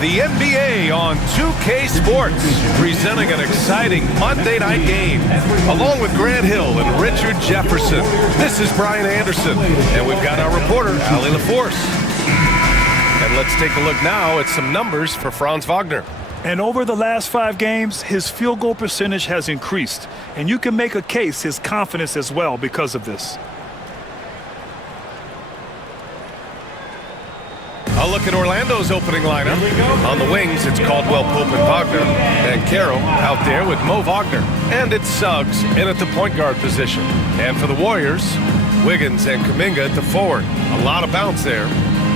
the NBA on 2K Sports, presenting an exciting Monday night game, along with Grant Hill and Richard Jefferson. This is Brian Anderson, and we've got our reporter, Allie LaForce. And let's take a look now at some numbers for Franz Wagner. And over the last 5 games, his field goal percentage has increased. And you can make a case his confidence as well because of this. A look at Orlando's opening lineup. On the wings, it's Caldwell Pope and Wagner. And Carroll out there with Mo Wagner. And it's Suggs in at the point guard position. And for the Warriors, Wiggins and Kuminga at the forward. A lot of bounce there.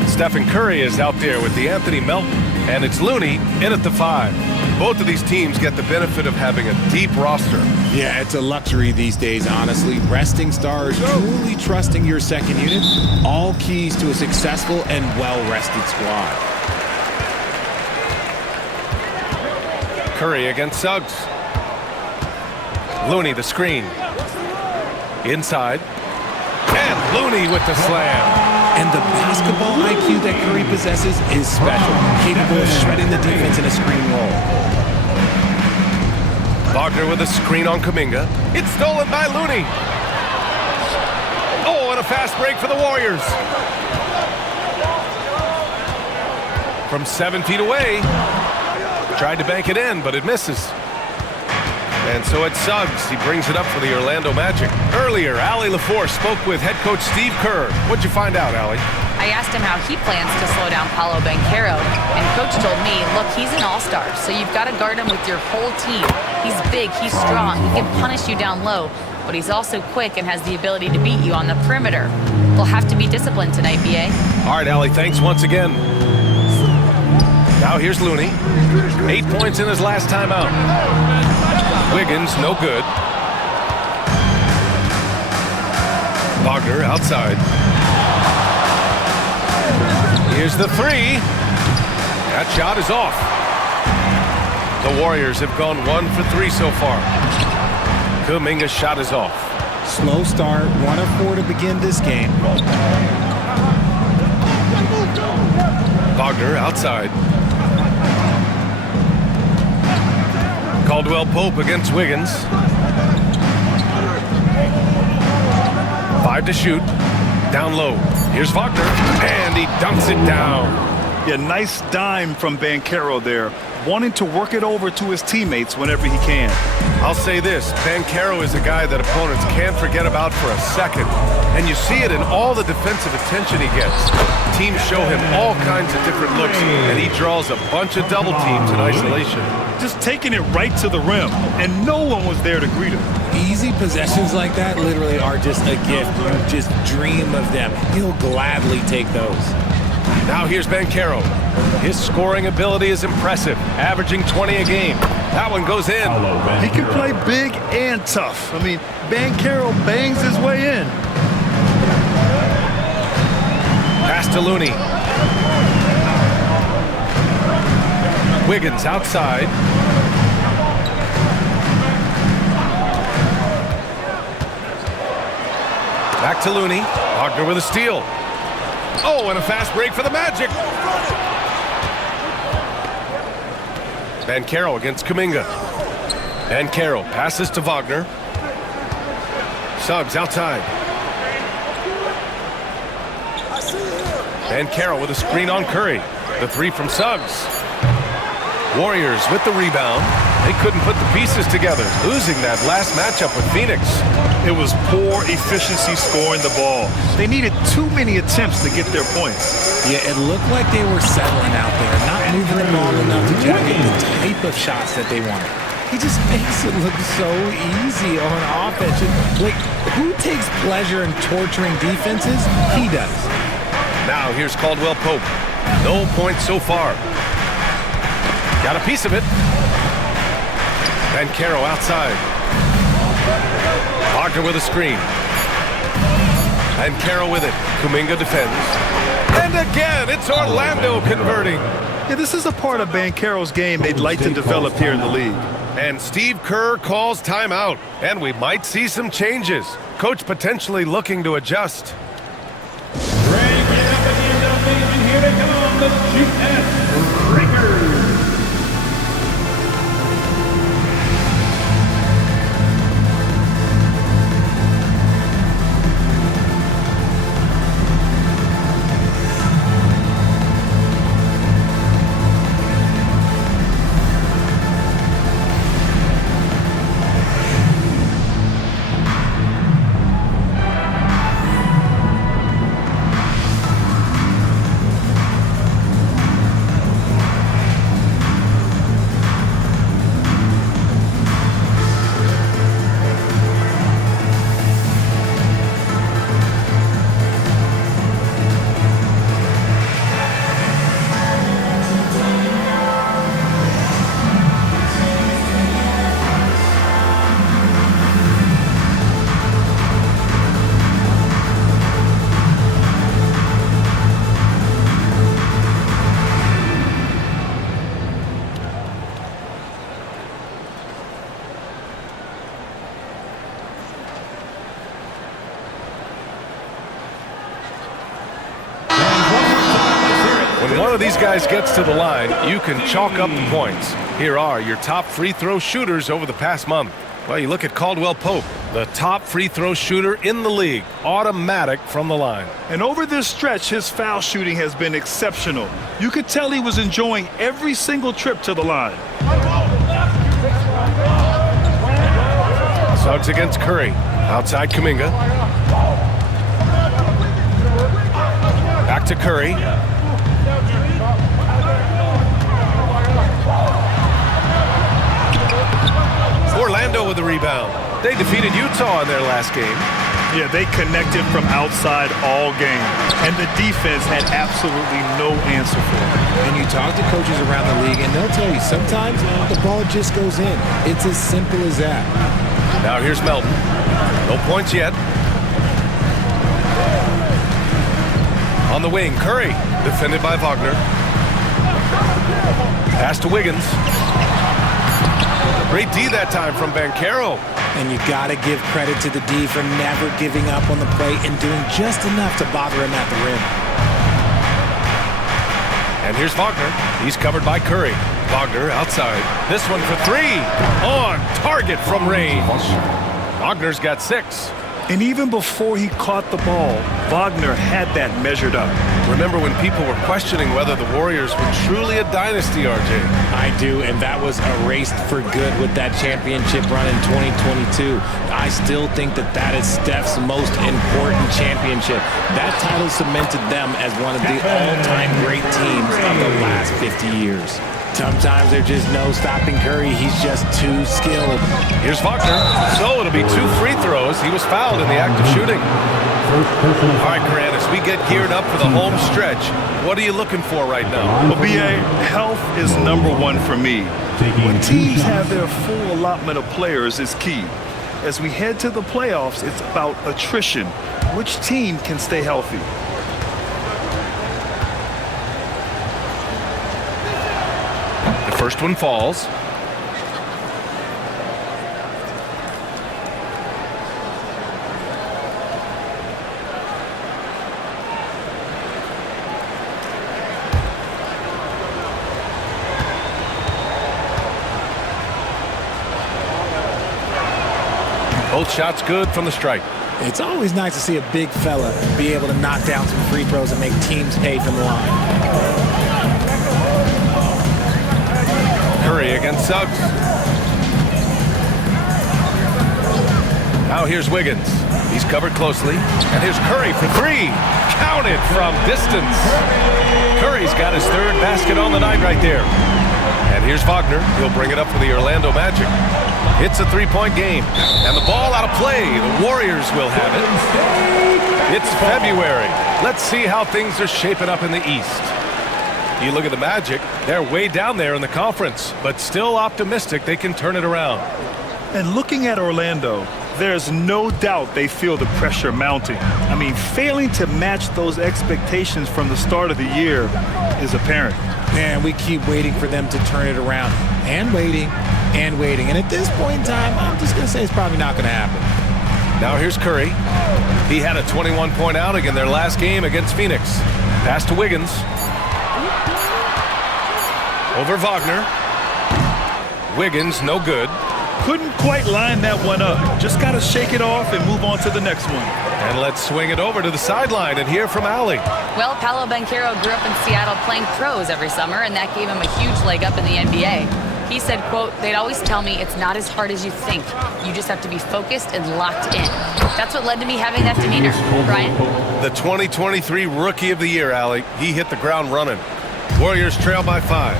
Stephen Curry is out there with the Anthony Melton. And it's Looney in at the 5. Both of these teams get the benefit of having a deep roster. Yeah, it's a luxury these days, honestly. Resting stars, truly trusting your second unit, all keys to a successful and well-rested squad. Curry against Suggs. Looney the screen. Inside. And Looney with the slam. And the basketball IQ that Curry possesses is special, capable of shredding the defense in a screen roll. Wagner with a screen on Kuminga. It's stolen by Looney. Oh, and a fast break for the Warriors. From 7 feet away. Tried to bank it in, but it misses. And so it's Suggs. He brings it up for the Orlando Magic. Earlier, Allie LaForce spoke with head coach Steve Kerr. What'd you find out, Allie? I asked him how he plans to slow down Paolo Banchero, and coach told me, look, he's an all-star, so you've got to guard him with your whole team. He's big, he's strong, he can punish you down low, but he's also quick and has the ability to beat you on the perimeter. We'll have to be disciplined tonight, BA. All right, Allie, thanks once again. Now here's Looney. 8 points in his last time out. Wiggins, no good. Wagner outside. Here's the 3. That shot is off. The Warriors have gone 1 for 3 so far. Kuminga's shot is off. Slow start, 1 of 4 to begin this game. Wagner outside. Caldwell Pope against Wiggins. 5 to shoot. Down low. Here's Wagner. And he dunks it down. Yeah, nice dime from Banchero there. Wanting to work it over to his teammates whenever he can. I'll say this. Banchero is a guy that opponents can't forget about for a second. And you see it in all the defensive attention he gets. Teams show him all kinds of different looks, and he draws a bunch of double teams in isolation. Just taking it right to the rim, and no one was there to greet him. Easy possessions like that literally are just a gift. You just dream of them. He'll gladly take those. Now here's Banchero. His scoring ability is impressive, averaging 20 a game. That one goes in. He can play big and tough. I mean, Banchero bangs his way in. Pass to Looney. Wiggins outside. Back to Looney. Wagner with a steal. Oh, and a fast break for the Magic. Banchero against Kuminga. Banchero passes to Wagner. Suggs outside. Banchero with a screen on Curry. The 3 from Suggs. Warriors with the rebound. They couldn't put the pieces together, losing that last matchup with Phoenix. It was poor efficiency scoring the ball. They needed too many attempts to get their points. Yeah, it looked like they were settling out there, not moving the ball enough to generate the type of shots that they wanted. He just makes it look so easy on offense. Like, who takes pleasure in torturing defenses? He does. Now here's Caldwell Pope. No points so far. Got a piece of it. Banchero outside. Wagner with a screen. Banchero with it. Kuminga defends. And again, it's Orlando converting. Yeah, this is a part of Banchero's game they'd like to develop here in the league. And Steve Kerr calls timeout. And we might see some changes. Coach potentially looking to adjust. Break it up at the end of the season. Here they come, the Chiefs Breakers. When one of these guys gets to the line, you can chalk up the points. Here are your top free throw shooters over the past month. Well, you look at Caldwell Pope, the top free throw shooter in the league, automatic from the line. And over this stretch, his foul shooting has been exceptional. You could tell he was enjoying every single trip to the line. Suggs against Curry. Outside Kuminga. Back to Curry. Orlando with the rebound. They defeated Utah in their last game. Yeah, they connected from outside all game, and the defense had absolutely no answer for it. And you talk to coaches around the league, and they'll tell you sometimes the ball just goes in. It's as simple as that. Now here's Melton. No points yet. On the wing, Curry, defended by Wagner. Pass to Wiggins. Great D that time from Banchero. And you got to give credit to the D for never giving up on the play and doing just enough to bother him at the rim. And here's Wagner. He's covered by Curry. Wagner outside. This one for three. On target from range. Wagner's got 6. And even before he caught the ball, Wagner had that measured up. Remember when people were questioning whether the Warriors were truly a dynasty, RJ? I do, and that was erased for good with that championship run in 2022. I still think that that is Steph's most important championship. That title cemented them as one of the all-time great teams of the last 50 years. Sometimes there's just no stopping Curry. He's just too skilled. Here's Wagner. So it'll be 2 free throws. He was fouled in the act of shooting. All right, Grant, as we get geared up for the home stretch, what are you looking for right now? Well, BA, health is #1 for me. When teams have their full allotment of players is key. As we head to the playoffs, it's about attrition. Which team can stay healthy? First one falls. Both shots good from the stripe. It's always nice to see a big fella be able to knock down some free throws and make teams pay from the line. Curry against Suggs. Now here's Wiggins. He's covered closely. And here's Curry for 3. Counted from distance. Curry's got his 3rd basket on the night right there. And here's Wagner. He'll bring it up for the Orlando Magic. It's a 3-point game. And the ball out of play. The Warriors will have it. It's February. Let's see how things are shaping up in the East. You look at the Magic, they're way down there in the conference, but still optimistic they can turn it around. And looking at Orlando, there's no doubt they feel the pressure mounting. I mean, failing to match those expectations from the start of the year is apparent. Man, we keep waiting for them to turn it around and waiting and waiting. And at this point in time, I'm just going to say it's probably not going to happen. Now here's Curry. He had a 21-point outing in their last game against Phoenix. Pass to Wiggins. Over Wagner. Wiggins, no good. Couldn't quite line that one up. Just got to shake it off and move on to the next one. And let's swing it over to the sideline and hear from Allie. Well, Paolo Banchero grew up in Seattle playing pros every summer, and that gave him a huge leg up in the NBA. He said, quote, "They'd always tell me it's not as hard as you think. You just have to be focused and locked in." That's what led to me having that demeanor. Brian? The 2023 Rookie of the Year, Allie. He hit the ground running. Warriors trail by 5.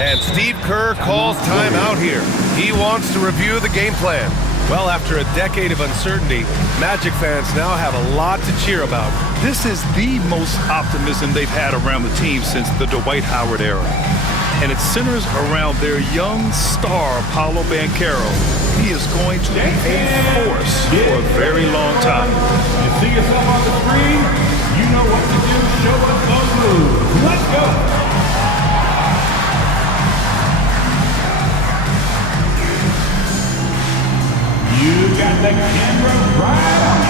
And Steve Kerr calls timeout here. He wants to review the game plan. Well, after a decade of uncertainty, Magic fans now have a lot to cheer about. This is the most optimism they've had around the team since the Dwight Howard era. And it centers around their young star, Paolo Banchero. He is going to be a force for a very long time. You see yourself on the screen, you know what to do. Show us those moves. Let's go. You got the camera right on.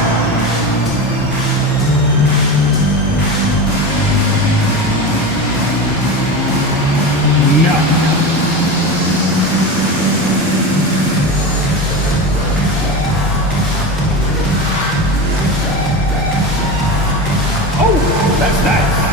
That's nice.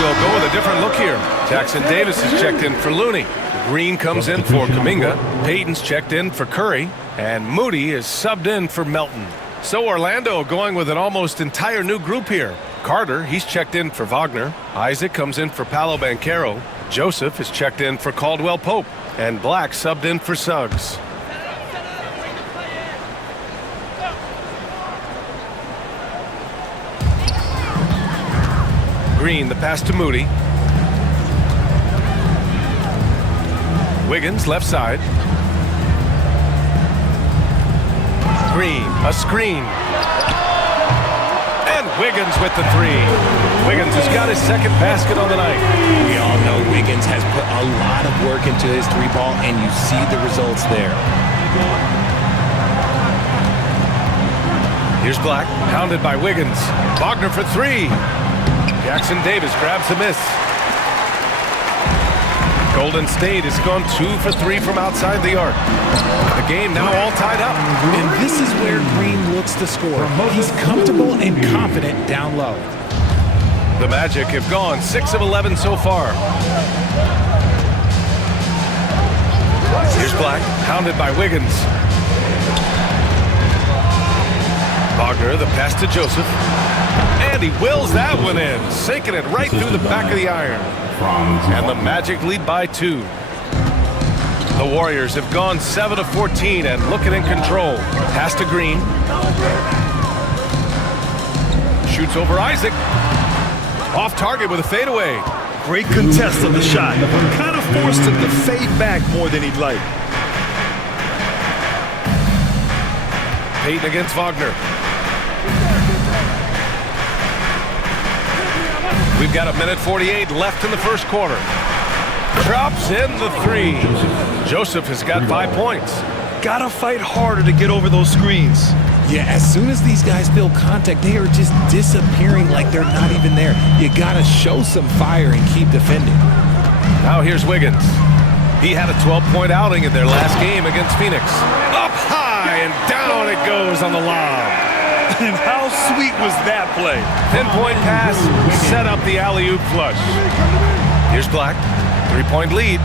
Will go with a different look here. Jackson Davis is checked in for Looney. Green comes in for Kuminga. Payton's checked in for Curry. And Moody is subbed in for Melton. So Orlando going with an almost entire new group here. Carter, he's checked in for Wagner. Isaac comes in for Paolo Banchero. Joseph is checked in for Caldwell Pope. And Black subbed in for Suggs. Green, the pass to Moody. Wiggins, left side. Green, a screen. And Wiggins with the three. Wiggins has got his second basket on the night. We all know Wiggins has put a lot of work into his three ball, and you see the results there. Here's Black, pounded by Wiggins. Wagner for three. Jackson Davis grabs a miss. Golden State has gone 2 for 3 from outside the arc. The game now all tied up. And this is where Green looks to score. He's comfortable and confident down low. The Magic have gone 6 of 11 so far. Here's Black, pounded by Wiggins. Wagner, the pass to Joseph. And he wills that one in, sinking it right through the back of the iron. And the Magic lead by 2. The Warriors have gone 7 of 14 and looking in control. Pass to Green. Shoots over Isaac. Off target with a fadeaway. Great contest of the shot. Kind of forced him to fade back more than he'd like. Payton against Wagner. We've got 1:48 left in the first quarter. Drops in the three. Joseph has got 5 points. Gotta fight harder to get over those screens. Yeah, as soon as these guys feel contact, they are just disappearing like they're not even there. You gotta show some fire and keep defending. Now here's Wiggins. He had a 12-point outing in their last game against Phoenix. Up high and down it goes on the lob. And how sweet was that play? Pinpoint pass, set up the alley-oop flush. Here's Black, 3-point lead.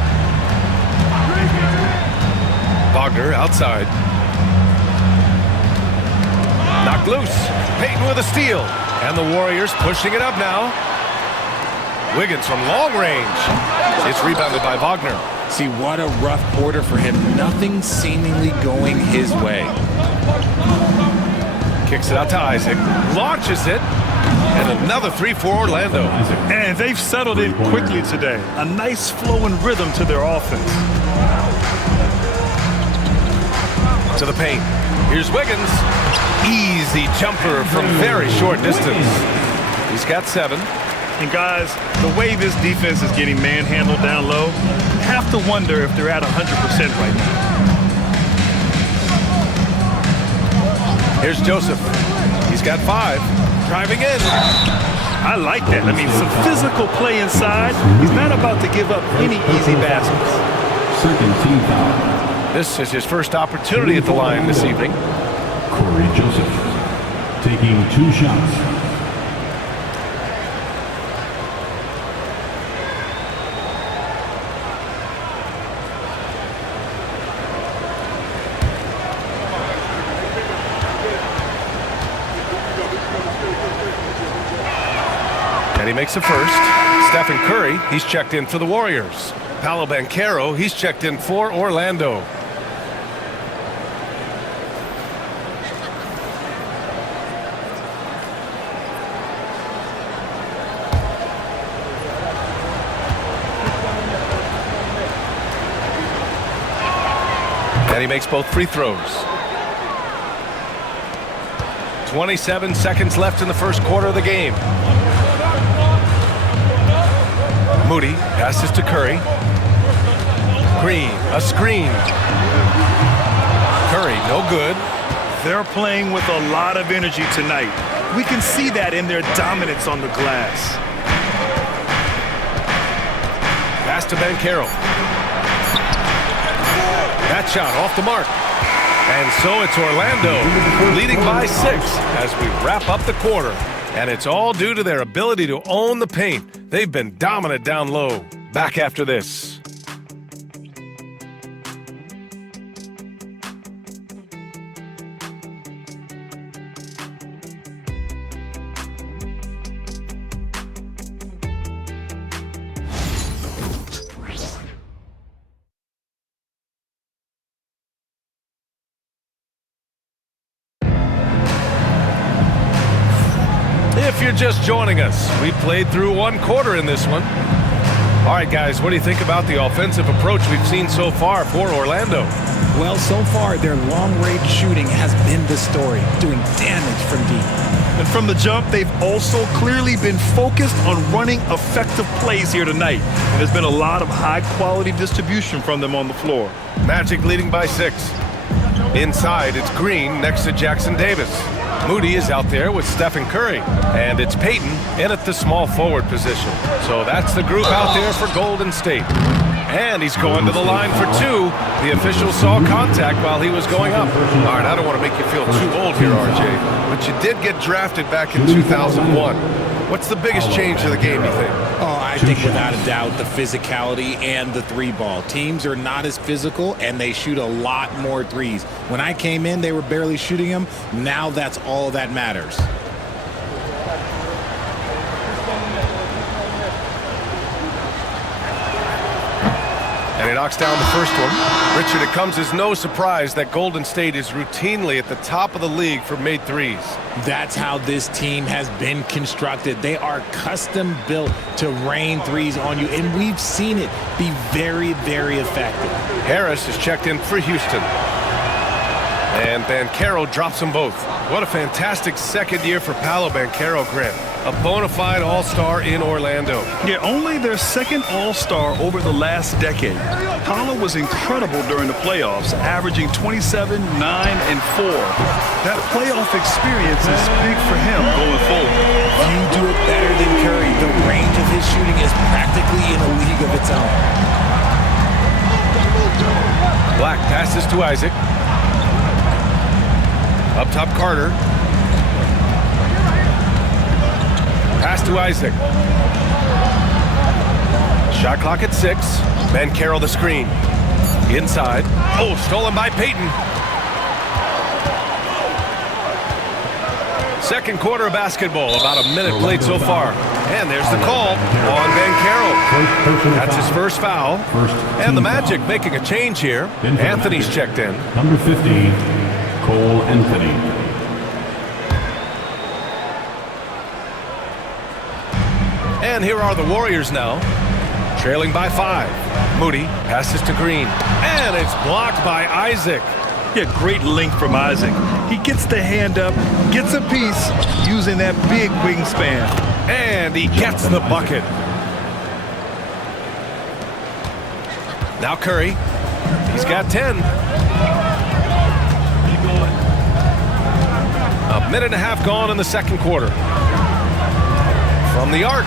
Wagner outside. Knocked loose. Payton with a steal. And the Warriors pushing it up now. Wiggins from long range. It's rebounded by Wagner. See, what a rough quarter for him. Nothing seemingly going his way. Kicks it out to Isaac. Launches it. And another 3 for Orlando. And they've settled in quickly today. A nice flowing rhythm to their offense. To the paint. Here's Wiggins. Easy jumper from very short distance. He's got 7. And guys, the way this defense is getting manhandled down low, you have to wonder if they're at 100% right now. Here's Joseph. He's got 5. Driving in. I like that. I mean, some physical play inside. He's not about to give up any easy baskets. Second team foul. This is his first opportunity at the line this evening. Corey Joseph taking 2 shots. And he makes the first. Stephen Curry, he's checked in for the Warriors. Paolo Banchero, he's checked in for Orlando. And he makes both free throws. 27 seconds left in the first quarter of the game. Moody passes to Curry. Green, a screen. Curry, no good. They're playing with a lot of energy tonight. We can see that in their dominance on the glass. Pass to Banchero. That shot off the mark. And so it's Orlando leading by 6 as we wrap up the quarter. And it's all due to their ability to own the paint. They've been dominant down low. Back after this. If you're just joining us, we played through one quarter in this one. All right, guys, what do you think about the offensive approach we've seen so far for Orlando? Well, so far, their long-range shooting has been the story, doing damage from deep. And from the jump, they've also clearly been focused on running effective plays here tonight. And there's been a lot of high-quality distribution from them on the floor. Magic leading by 6. Inside, it's Green next to Jackson Davis. Moody is out there with Stephen Curry. And it's Payton in at the small forward position. So that's the group out there for Golden State. And he's going to the line for 2. The official saw contact while he was going up. All right, I don't want to make you feel too old here, RJ, but you did get drafted back in 2001. What's the biggest change to the game, you think? Oh, I think without a doubt the physicality and the 3-ball. Teams are not as physical, and they shoot a lot more threes. When I came in, they were barely shooting them. Now that's all that matters. And he knocks down the first one. Richard, it comes as no surprise that Golden State is routinely at the top of the league for made threes. That's how this team has been constructed. They are custom built to rain threes on you, and we've seen it be very, very effective. Harris is checked in for Houston. And Banchero drops them both. What a fantastic second year for Paolo Banchero, Grant. A bona fide all-star in Orlando. Yeah, only their second all-star over the last decade. Paolo was incredible during the playoffs, averaging 27, 9, and 4. That playoff experience is big for him going forward. You do it better than Curry. The range of his shooting is practically in a league of its own. Black passes to Isaac. Up top, Carter. Pass to Isaac. Shot clock at 6. Banchero the screen. Inside. Oh, stolen by Payton. Second quarter of basketball. About a minute played so far. And there's the call on Banchero. That's his first foul. And the Magic making a change here. Anthony's checked in. Number 15, Cole Anthony. And here are the Warriors now, trailing by 5. Moody passes to Green, and it's blocked by Isaac. Yeah, great length from Isaac. He gets the hand up, gets a piece, using that big wingspan. And he gets the bucket. Now Curry, he's got 10. A minute and a half gone in the second quarter. From the arc,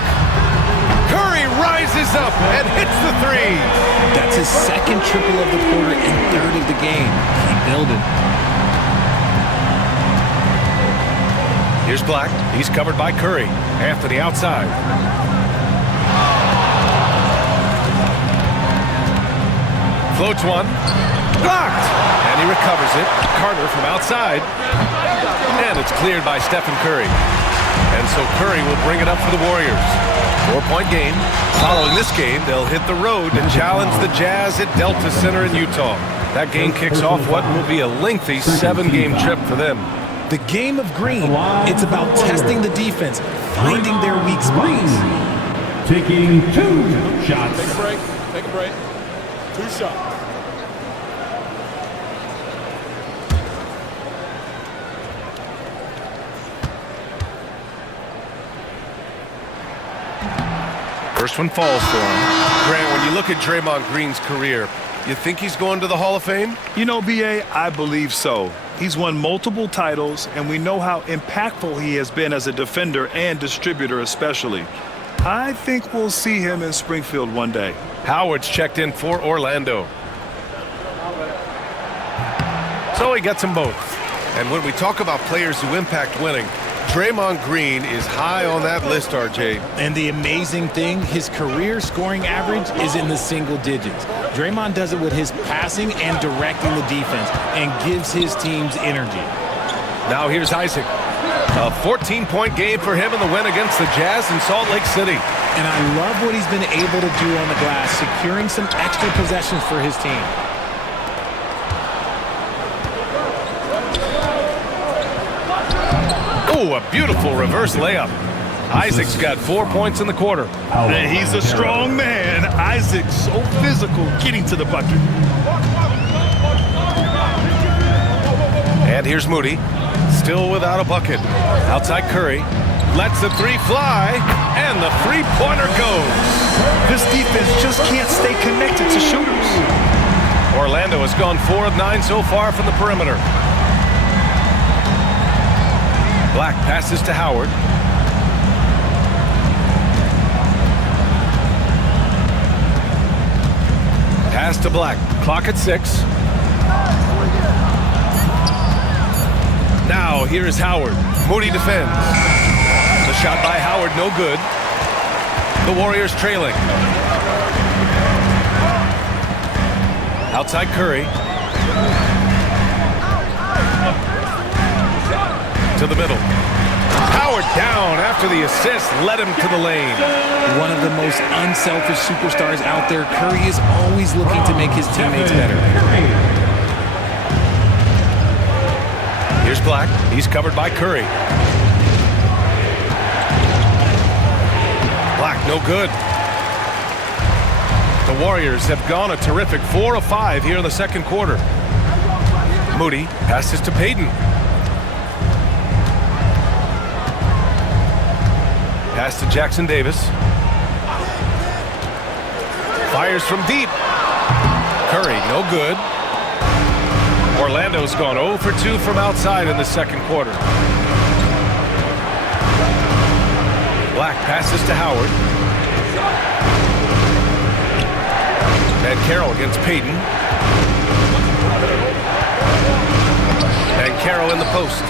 Curry rises up and hits the 3. That's his second triple of the quarter and third of the game. Keep building. Here's Black. He's covered by Curry. Anthony outside. Floats one. Blocked. And he recovers it. Carter from outside. And it's cleared by Stephen Curry. And so Curry will bring it up for the Warriors. 4-point game. Following this game, they'll hit the road to challenge the Jazz at Delta Center in Utah. That game kicks off what will be a lengthy 7-game trip for them. The game of green, it's about testing the defense, finding their weak spots. Taking 2 shots. Take a break. Take a break. 2 shots. First one falls for him. Grant, when you look at Draymond Green's career, you think he's going to the Hall of Fame? You know, B.A., I believe so. He's won multiple titles, and we know how impactful he has been as a defender and distributor especially. I think we'll see him in Springfield one day. Howard's checked in for Orlando. So he gets them both. And when we talk about players who impact winning, Draymond Green is high on that list, RJ. And the amazing thing, his career scoring average is in the single digits. Draymond does it with his passing and directing the defense and gives his teams energy. Now here's Isaac. A 14-point game for him in the win against the Jazz in Salt Lake City. And I love what he's been able to do on the glass, securing some extra possessions for his team. Oh, a beautiful reverse layup. Isaac's got 4 points in the quarter. He's a strong man. Isaac's so physical getting to the bucket. And here's Moody. Still without a bucket. Outside Curry. Lets the three fly. And the three-pointer goes. This defense just can't stay connected to shooters. Orlando has gone 4 of 9 so far from the perimeter. Black passes to Howard. Pass to Black. Clock at 6. Now here is Howard. Moody defends. The shot by Howard, no good. The Warriors trailing. Outside Curry. To the middle. Howard down after the assist led him to the lane. One of the most unselfish superstars out there. Curry is always looking to make his teammates better. Here's Black. He's covered by Curry. Black, no good. The Warriors have gone a terrific 4 of 5 here in the second quarter. Moody passes to Payton. Pass to Jackson Davis. Fires from deep. Curry, no good. Orlando's gone 0 for 2 from outside in the second quarter. Black passes to Howard. And Carroll against Payton. And Carroll in the post.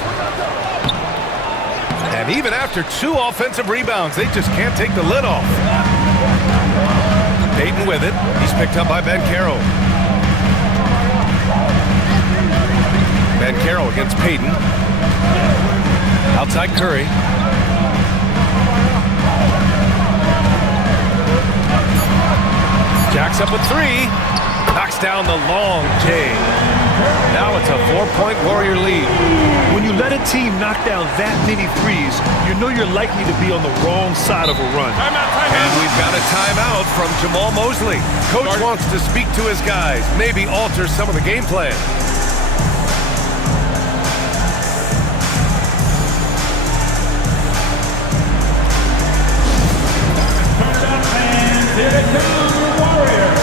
And even after 2 offensive rebounds, they just can't take the lid off. Payton with it. He's picked up by Ben Carroll. Ben Carroll against Payton. Outside Curry. Jacks up with 3. Knocks down the long J. Now it's a 4-point Warrior lead. When you let a team knock down that many threes, you know you're likely to be on the wrong side of a run. And we've got a timeout from Jamal Mosley. Coach wants to speak to his guys, maybe alter some of the game plan. Here it comes, Warriors.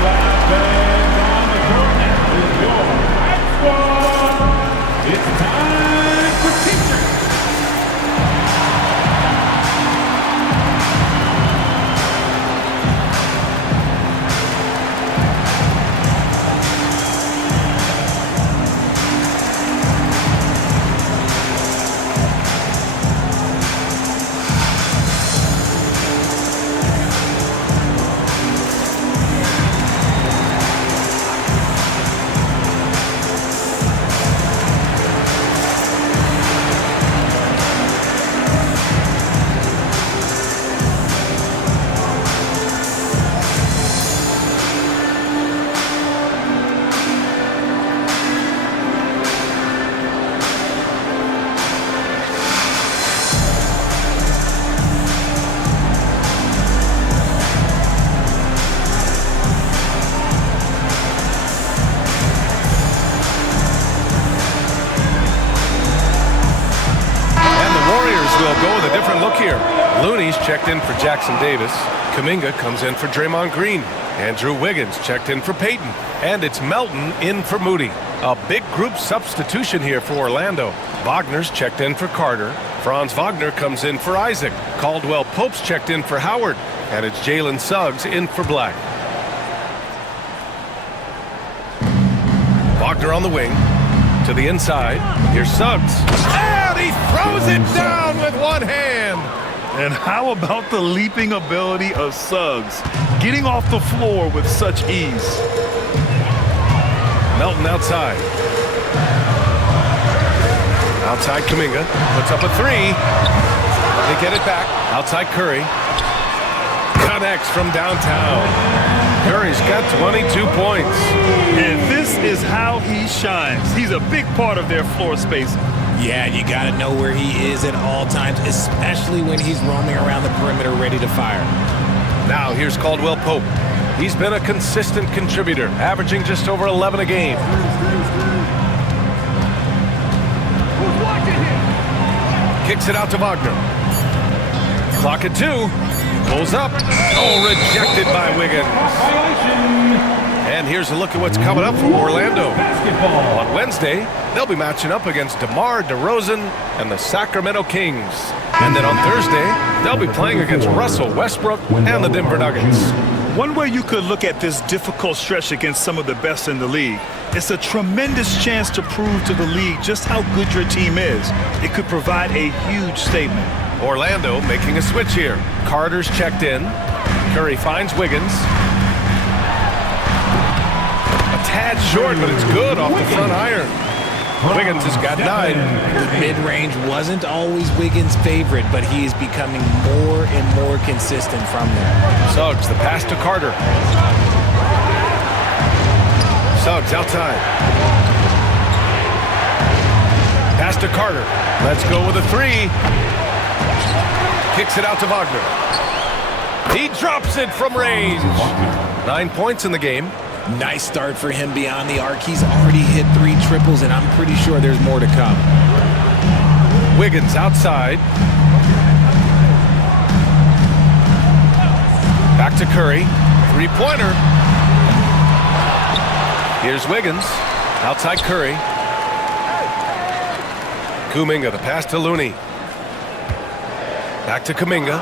Last fans on the court now is your Hype Squad. It's time for teachers. here. Looney's checked in for Jackson Davis. Kuminga comes in for Draymond Green. Andrew Wiggins checked in for Peyton. And it's Melton in for Moody. A big group substitution here for Orlando. Wagner's checked in for Carter. Franz Wagner comes in for Isaac. Caldwell Pope's checked in for Howard. And it's Jalen Suggs in for Black. Wagner on the wing. To the inside. Here's Suggs. And he throws it down with one hand. And how about the leaping ability of Suggs? Getting off the floor with such ease. Melton outside. Outside Kuminga. Puts up a three. They get it back. Outside Curry. Connects from downtown. Curry's got 22 points. And this is how he shines. He's a big part of their floor space. Yeah, you got to know where he is at all times, especially when he's roaming around the perimeter ready to fire. Now here's Caldwell Pope. He's been a consistent contributor, averaging just over 11 a game. Kicks it out to Wagner. Clock at 2. Pulls up. Oh, rejected by Wiggins. And here's a look at what's coming up for Orlando. On Wednesday, they'll be matching up against DeMar DeRozan and the Sacramento Kings. And then on Thursday, they'll be playing against Russell Westbrook and the Denver Nuggets. One way you could look at this difficult stretch against some of the best in the league, it's a tremendous chance to prove to the league just how good your team is. It could provide a huge statement. Orlando making a switch here. Carter's checked in. Curry finds Wiggins. A tad short, but it's good off the front iron. Wiggins has got 9. The mid-range wasn't always Wiggins' favorite, but he is becoming more and more consistent from there. Suggs, the pass to Carter. Suggs outside. Pass to Carter. Let's go with a 3. Kicks it out to Wagner. He drops it from range. 9 points in the game. Nice start for him beyond the arc. He's already hit 3 triples, and I'm pretty sure there's more to come. Wiggins outside. Back to Curry. 3-pointer. Here's Wiggins. Outside Curry. Kuminga, the pass to Looney. Back to Kuminga.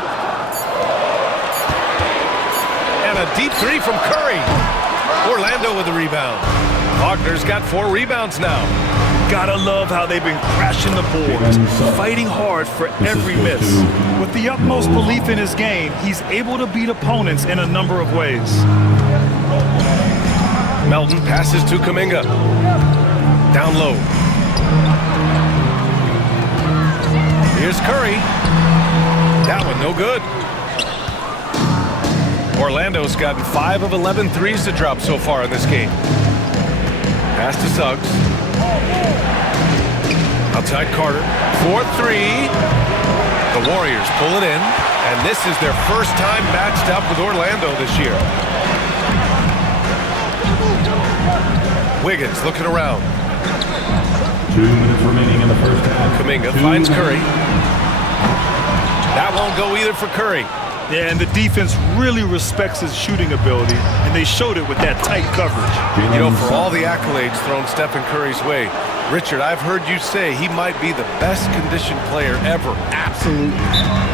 And a deep 3 from Curry. Orlando with the rebound. Wagner's got 4 rebounds now. Gotta love how they've been crashing the boards, fighting hard for every miss. With the utmost belief in his game, he's able to beat opponents in a number of ways. Melton passes to Kuminga. Down low. Here's Curry. That one no good. Orlando's gotten 5 of 11 threes to drop so far in this game. Pass to Suggs. Outside Carter. 4-3. The Warriors pull it in. And this is their first time matched up with Orlando this year. Wiggins looking around. 2 minutes remaining in the first half. Kuminga finds Curry. That won't go either for Curry. Yeah, and the defense really respects his shooting ability, and they showed it with that tight coverage. You know, for all the accolades thrown Stephen Curry's way, Richard, I've heard you say he might be the best conditioned player ever. Absolutely.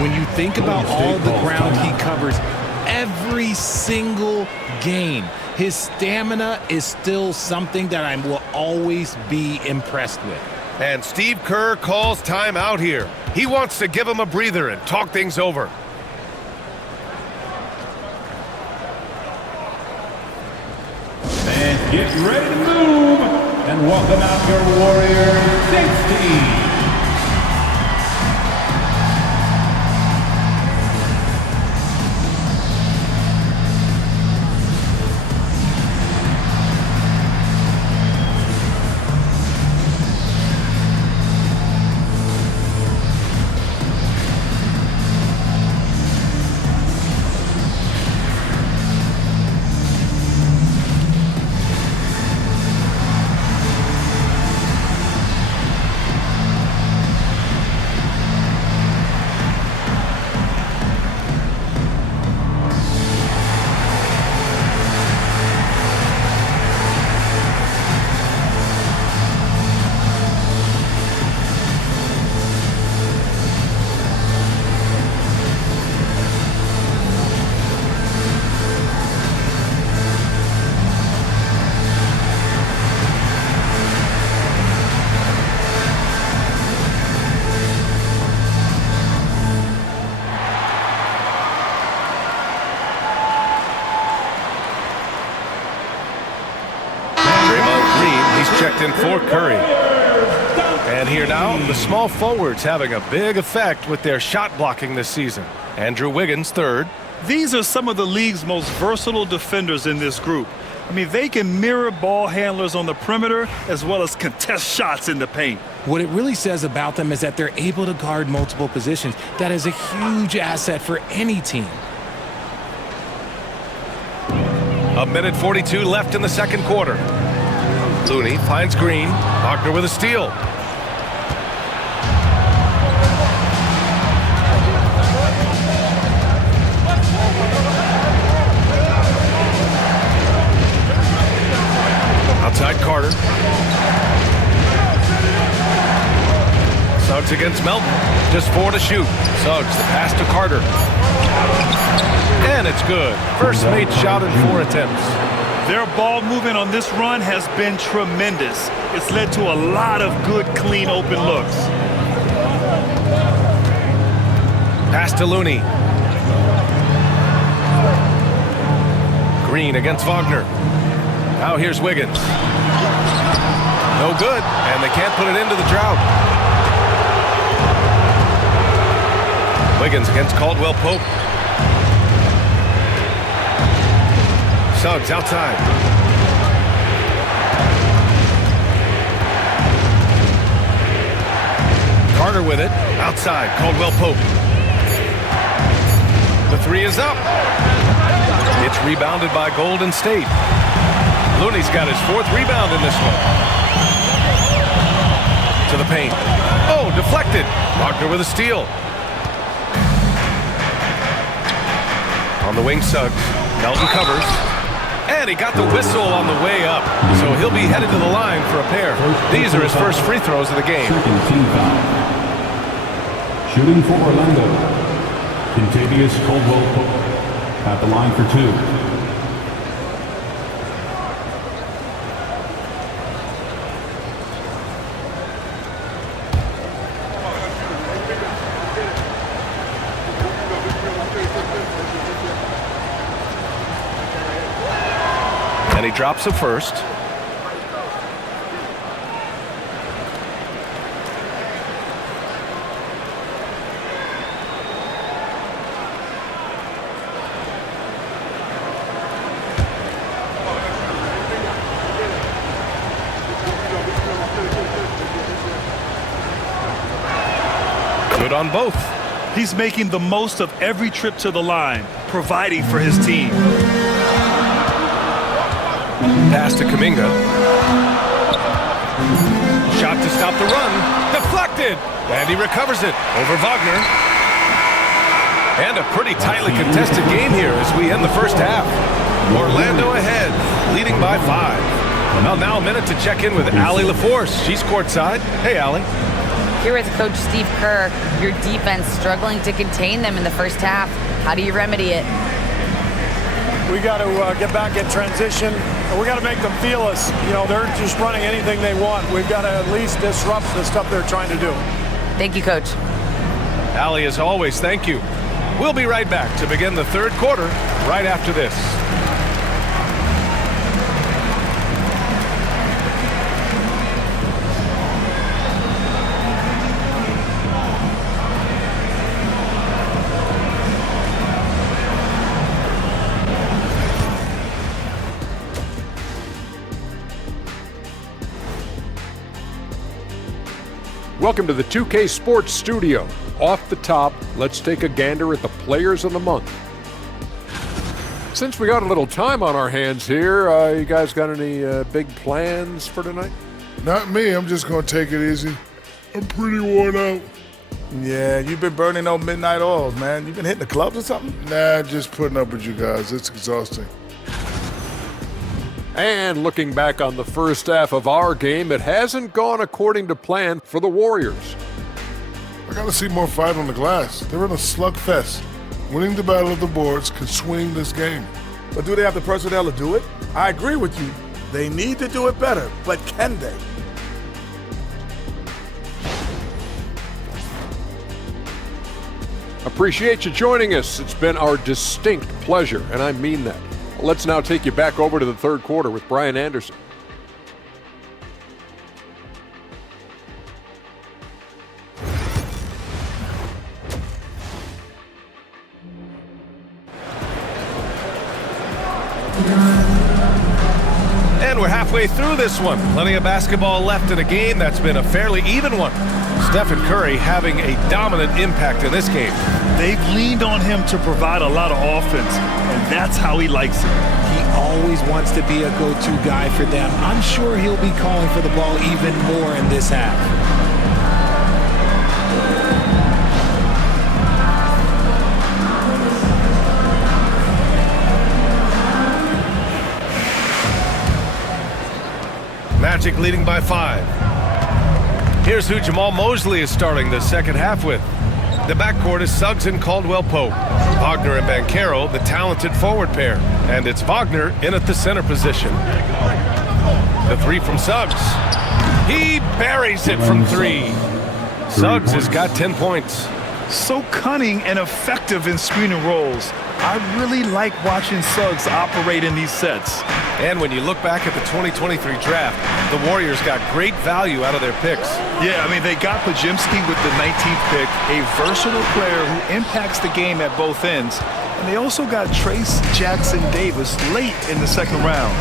When you think about all the ground he covers every single game, his stamina is still something that I will always be impressed with. And Steve Kerr calls time out here. He wants to give him a breather and talk things over. And get ready to move. And welcome out your Warrior 16. checked in for Curry. And here now, the small forwards having a big effect with their shot blocking this season. Andrew Wiggins, third. These are some of the league's most versatile defenders in this group. I mean, they can mirror ball handlers on the perimeter as well as contest shots in the paint. What it really says about them is that they're able to guard multiple positions. That is a huge asset for any team. A minute 42 left in the second quarter. Looney finds Green. Wagner with a steal. Outside Carter. Suggs against Melton. Just 4 to shoot. Suggs, the pass to Carter. And it's good. First made shot in 4 attempts. Their ball movement on this run has been tremendous. It's led to a lot of good, clean, open looks. Pass to Looney. Green against Wagner. Now here's Wiggins. No good, and they can't put it into the drought. Wiggins against Caldwell Pope. Suggs outside. Carter with it. Outside, Caldwell Pope. The three is up. It's rebounded by Golden State. Looney's got his 4th rebound in this one. To the paint. Oh, deflected. Wagner with a steal. On the wing, Suggs. Melton covers. And he got the whistle on the way up. So he'll be headed to the line for a pair. These are his first free throws of the game. Shooting for Orlando, Contavious Caldwell Pope at the line for 2. And he drops a first. Good on both. He's making the most of every trip to the line, providing for his team. Pass to Kuminga. Shot to stop the run. Deflected. And he recovers it over Wagner. And a pretty tightly contested game here as we end the first half. Orlando ahead, leading by 5. Well, now a minute to check in with Allie LaForce. She's courtside. Hey, Allie. Here with Coach Steve Kerr, your defense struggling to contain them in the first half. How do you remedy it? We got to get back in transition, and we got to make them feel us. You know, they're just running anything they want. We've got to at least disrupt the stuff they're trying to do. Thank you, Coach. Allie, as always, thank you. We'll be right back to begin the third quarter right after this. Welcome to the 2K Sports Studio. Off the top, let's take a gander at the players of the month. Since we got a little time on our hands here, you guys got any big plans for tonight? Not me. I'm just going to take it easy. I'm pretty worn out. Yeah, you've been burning those midnight oils, man. You've been hitting the clubs or something? Nah, just putting up with you guys. It's exhausting. And looking back on the first half of our game, it hasn't gone according to plan for the Warriors. I got to see more fight on the glass. They're in a slugfest. Winning the battle of the boards could swing this game. But do they have the personnel to do it? I agree with you. They need to do it better, but can they? Appreciate you joining us. It's been our distinct pleasure, and I mean that. Let's now take you back over to the third quarter with Brian Anderson. And we're halfway through this one. Plenty of basketball left in a game that's been a fairly even one. Stephen Curry having a dominant impact in this game. They've leaned on him to provide a lot of offense, and that's how he likes it. He always wants to be a go-to guy for them. I'm sure he'll be calling for the ball even more in this half. Magic leading by 5. Here's who Jamal Mosley is starting the second half with. The backcourt is Suggs and Caldwell-Pope. Wagner and Banchero, the talented forward pair. And it's Wagner in at the center position. The three from Suggs. He buries it from 3. Suggs has got 10 points. So cunning and effective in screening roles. I really like watching Suggs operate in these sets. And when you look back at the 2023 draft, the Warriors got great value out of their picks. Yeah, I mean, they got Podziemski with the 19th pick, a versatile player who impacts the game at both ends. And they also got Trace Jackson-Davis late in the second round.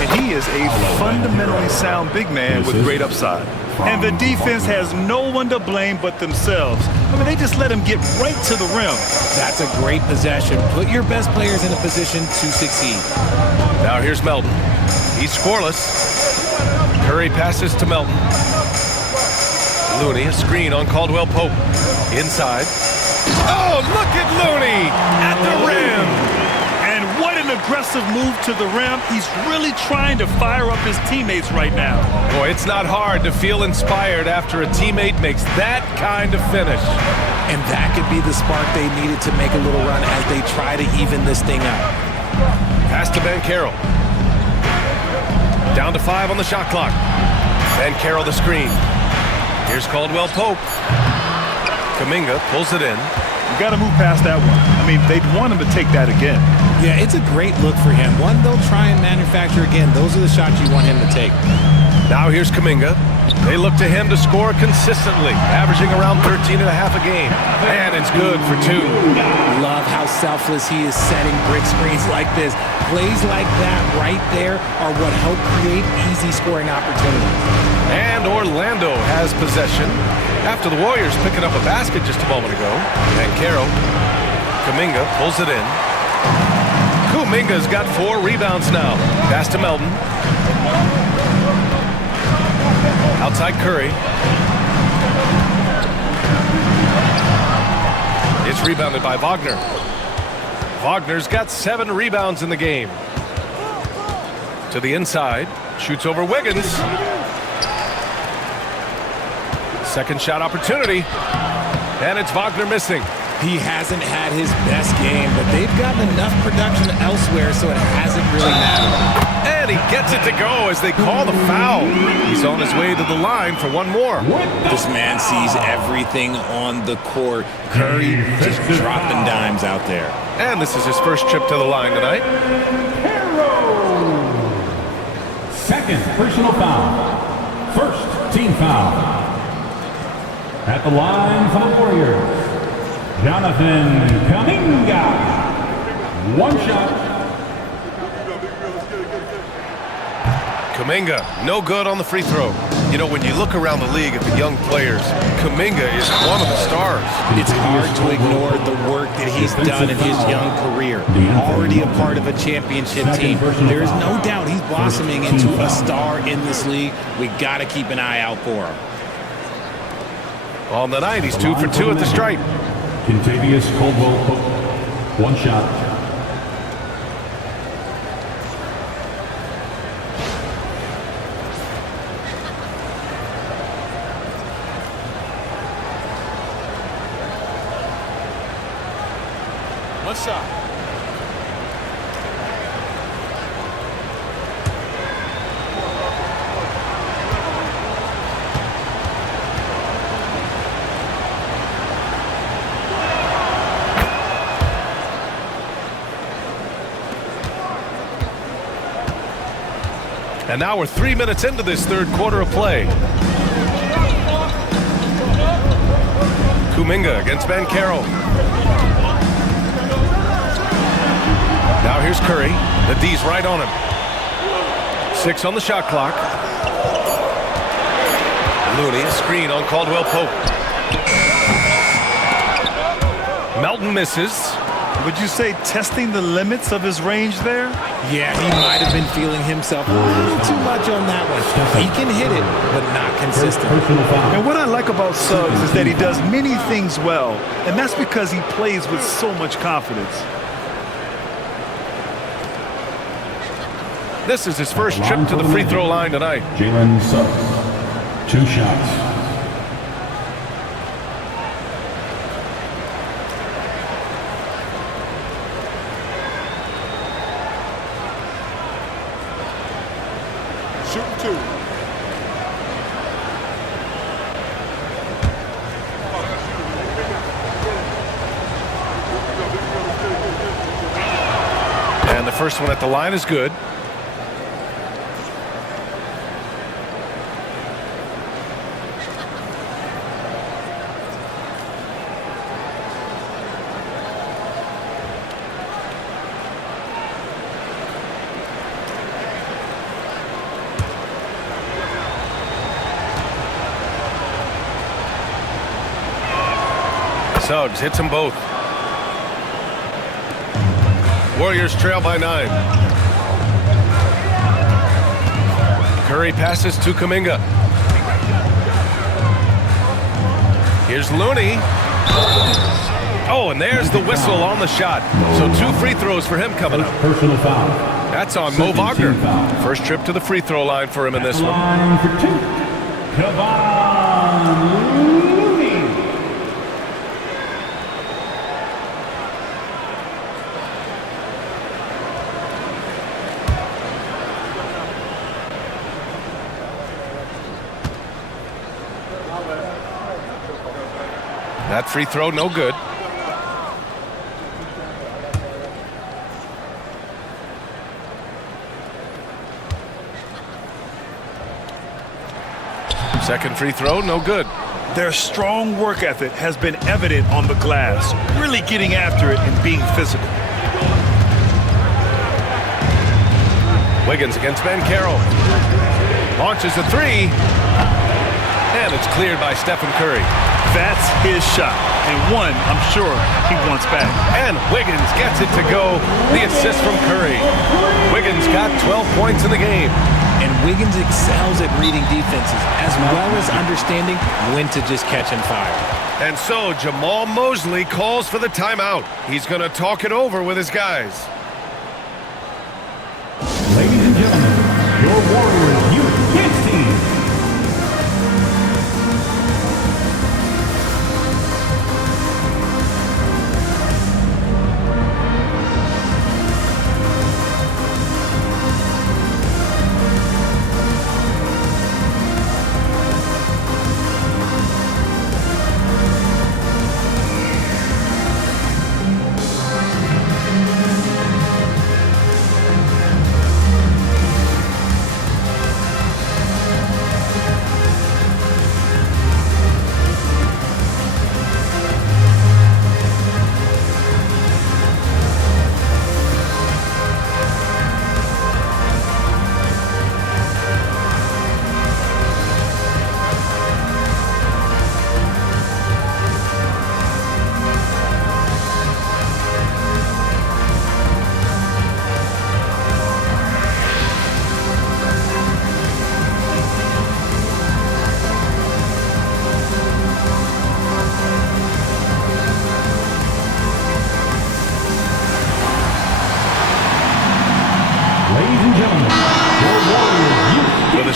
And he is a fundamentally sound big man with great upside. And the defense has no one to blame but themselves. I mean, they just let him get right to the rim. That's a great possession. Put your best players in a position to succeed. Now here's Melton. He's scoreless. Curry passes to Melton. Looney, a screen on Caldwell-Pope. Inside. Oh, look at Looney at the rim. And what an aggressive move to the rim. He's really trying to fire up his teammates right now. Boy, it's not hard to feel inspired after a teammate makes that kind of finish. And that could be the spark they needed to make a little run as they try to even this thing up. Pass to Banchero. Down to 5 on the shot clock. Banchero the screen. Here's Caldwell-Pope. Kuminga pulls it in. You got to move past that one. I mean, they'd want him to take that again. Yeah, it's a great look for him. One they'll try and manufacture again. Those are the shots you want him to take. Now here's Kuminga. They look to him to score consistently, averaging around 13.5 a game. And it's good for 2. Love how selfless he is setting brick screens like this. Plays like that right there are what help create easy scoring opportunities. And Orlando has possession after the Warriors picking up a basket just a moment ago. Banchero. Kuminga pulls it in. Kuminga's got 4 rebounds now. Pass to Melton. Outside Curry. It's rebounded by Wagner. Wagner's got 7 rebounds in the game. To the inside. Shoots over Wiggins. Second shot opportunity. And it's Wagner missing. He hasn't had his best game, but they've gotten enough production elsewhere, so it hasn't really mattered. And he gets it to go as they call the foul. He's on his way to the line for one more. This man sees everything on the court. Curry just dropping dimes out there. And this is his first trip to the line tonight. Second personal foul. First team foul. At the line for the Warriors, Jonathan Kuminga. One shot. Kuminga, no good on the free throw. You know, when you look around the league at the young players, Kuminga is one of the stars. It's hard to ignore the work that he's done in his young career. Already a part of a championship team. There is no doubt he's blossoming into a star in this league. We got to keep an eye out for him. On the night, he's 2 for 2 at the stripe. Contavious Caldwell-Pope. One shot. One shot. And now we're 3 minutes into this third quarter of play. Kuminga against Banchero. Now here's Curry. The D's right on him. 6 on the shot clock. Looney, a screen on Caldwell Pope. Melton misses. Would you say testing the limits of his range there? Yeah, he might have been feeling himself a little too much on that one. He can hit it, but not consistent. And what I like about Suggs is that he does many things well, and that's because he plays with so much confidence. This is his first trip to the free throw line tonight. Jalen Suggs, 2 shots. Shooting 2. And the first one at the line is good. Suggs hits them both. Warriors trail by 9. Curry passes to Kuminga. Here's Looney. Oh, and there's the whistle on the shot. So 2 free throws for him coming up. Personal foul. That's on Mo Wagner. First trip to the free throw line for him in this one. Line for 2. Kevon Looney. That free throw, no good. Second free throw, no good. Their strong work ethic has been evident on the glass, really getting after it and being physical. Wiggins against Banchero. Launches a 3. And it's cleared by Stephen Curry. That's his shot, and one I'm sure he wants back. And Wiggins gets it to go. The assist from Curry. Wiggins got 12 points in the game. And Wiggins excels at reading defenses, as well as understanding when to just catch and fire. And so Jamal Mosley calls for the timeout. He's going to talk it over with his guys. Ladies and gentlemen, your Warriors Youth Kids team.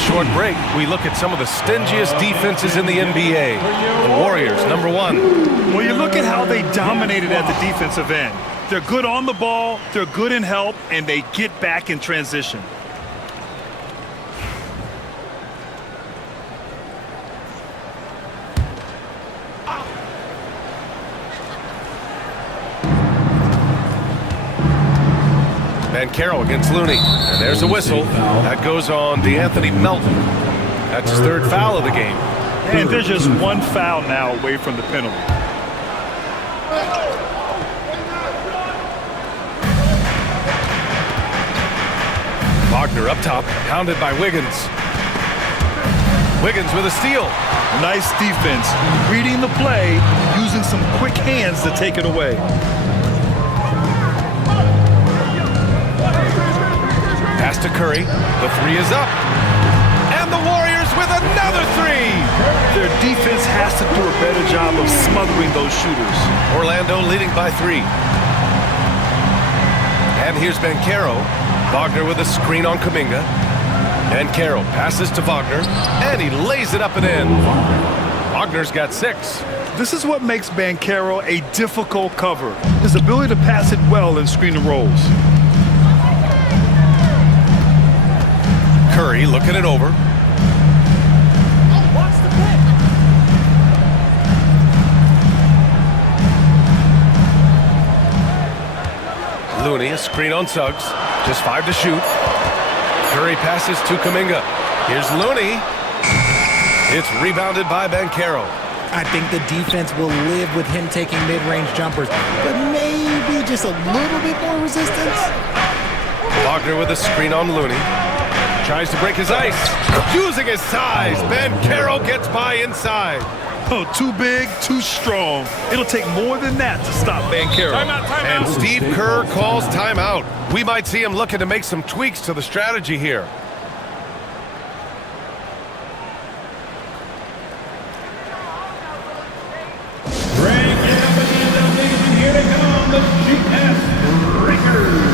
Short break, we look at some of the stingiest defenses in the NBA. The Warriors, number 1. Well, you look at how they dominated at the defensive end. They're good on the ball, they're good in help, and they get back in transition. Banchero against Looney. And there's a whistle. That goes on DeAnthony Melton. That's his 3rd foul of the game. And they're just 1 foul now away from the penalty. Clock Wagner up top, hounded by Wiggins. Wiggins with a steal. Nice defense, reading the play, using some quick hands to take it away. Pass to Curry. The three is up. And the Warriors with another three. Their defense has to do a better job of smothering those shooters. Orlando leading by 3. And here's Banchero. Wagner with a screen on Kuminga. Banchero passes to Wagner, and he lays it up and in. Wagner's got 6. This is what makes Banchero a difficult cover. His ability to pass it well in screen and rolls. Curry looking it over. Looney, a screen on Suggs. Just 5 to shoot. Curry passes to Kuminga. Here's Looney. It's rebounded by Banchero. I think the defense will live with him taking mid-range jumpers, but maybe just a little bit more resistance. Wagner with a screen on Looney. Tries to break his ice. Using his size. Banchero gets by inside. Oh, too big, too strong. It'll take more than that to stop Banchero. And Steve Kerr calls timeout. We might see him looking to make some tweaks to the strategy here. Breaking up again, and here they come, the GS Breakers.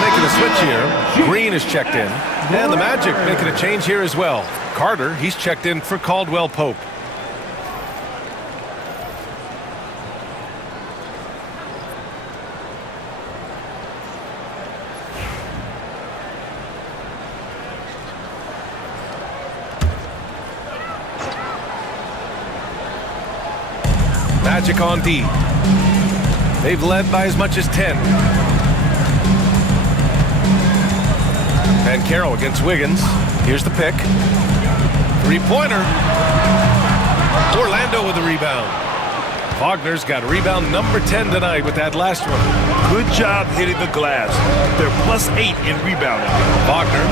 Making a switch here. Green is checked in. And the Magic making a change here as well. Carter, he's checked in for Caldwell Pope. Magic on D. They've led by as much as 10. Banchero against Wiggins. Here's the pick. Three-pointer. Orlando with the rebound. Wagner's got rebound number 10 tonight with that last one. Good job hitting the glass. They're +8 in rebounding. Wagner.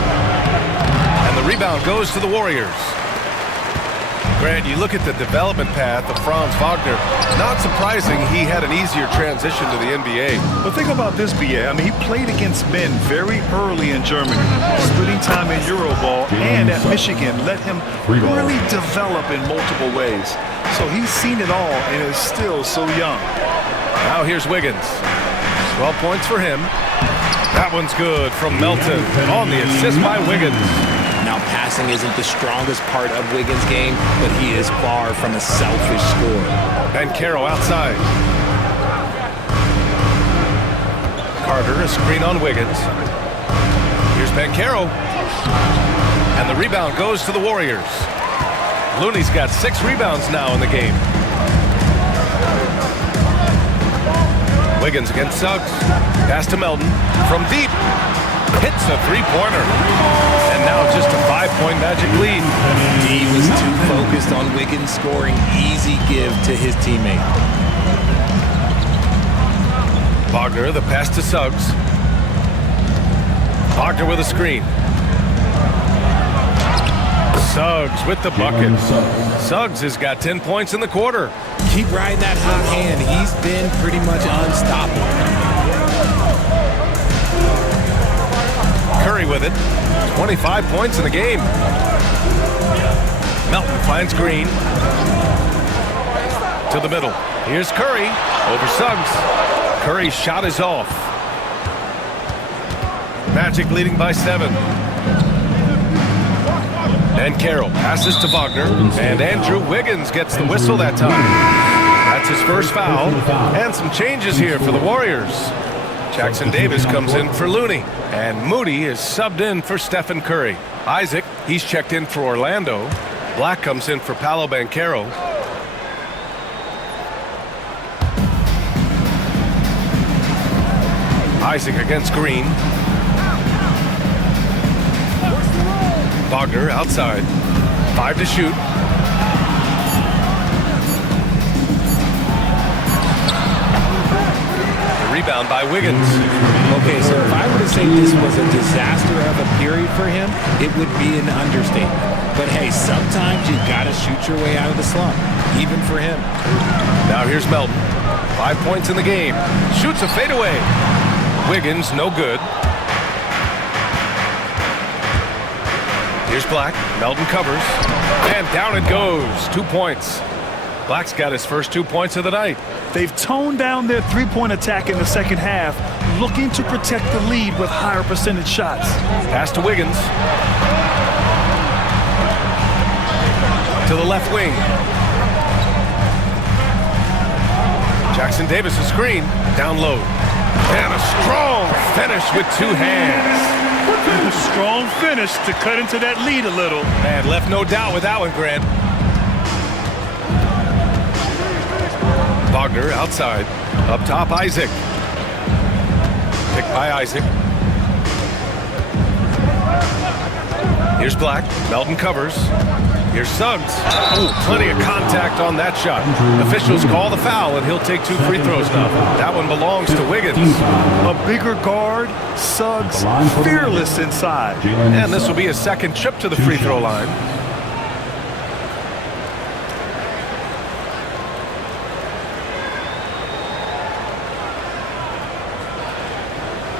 And the rebound goes to the Warriors. Grant, you look at the development path of Franz Wagner. Not surprising he had an easier transition to the NBA. But think about this, BA. I mean, he played against men very early in Germany, splitting time in Euroball, and at Michigan let him really develop in multiple ways. So he's seen it all and is still so young. Now here's Wiggins. 12 points for him. That one's good from Melton on the assist by Wiggins. Now, passing isn't the strongest part of Wiggins' game, but he is far from a selfish scorer. Banchero outside. Carter, a screen on Wiggins. Here's Banchero. And the rebound goes to the Warriors. Looney's got 6 rebounds now in the game. Wiggins against Suggs. Pass to Melton. From deep. Hits a three-pointer. And now just a 5-point Magic lead. D was too focused on Wiggins scoring. Easy give to his teammate. Wagner, the pass to Suggs. Wagner with a screen. Suggs with the bucket. Suggs has got 10 points in the quarter. Keep riding that hot hand. He's been pretty much unstoppable. Curry with it. 25 points in the game. Melton finds Green. To the middle. Here's Curry over Suggs. Curry's shot is off. Magic leading by 7. And Carroll passes to Wagner. And Andrew Wiggins gets the whistle that time. That's his first foul. And some changes here for the Warriors. Jackson Davis comes in for Looney. And Moody is subbed in for Stephen Curry. Isaac, he's checked in for Orlando. Black comes in for Paolo Banchero. Isaac against Green. Wagner outside. 5 to shoot. The rebound by Wiggins. Okay, so if I were to say this was a disaster of a period for him, it would be an understatement. But hey, sometimes you gotta shoot your way out of the slump, even for him. Now here's Melton. 5 points in the game. Shoots a fadeaway. Wiggins, no good. Here's Black. Melton covers. And down it goes. 2 points. Black's got his first 2 points of the night. They've toned down their three-point attack in the second half, looking to protect the lead with higher percentage shots. Pass to Wiggins. To the left wing. Jackson Davis' screen. Down low. And a strong finish with 2 hands. A strong finish to cut into that lead a little. Man, left no doubt with that one, Grant. Wagner outside. Up top, Isaac. Picked by Isaac. Here's Black. Melton covers. Here's Suggs. Oh, plenty of contact on that shot. Officials call the foul, and he'll take 2 free throws now. That one belongs to Wiggins. A bigger guard, Suggs, fearless inside. And this will be his second trip to the free throw line.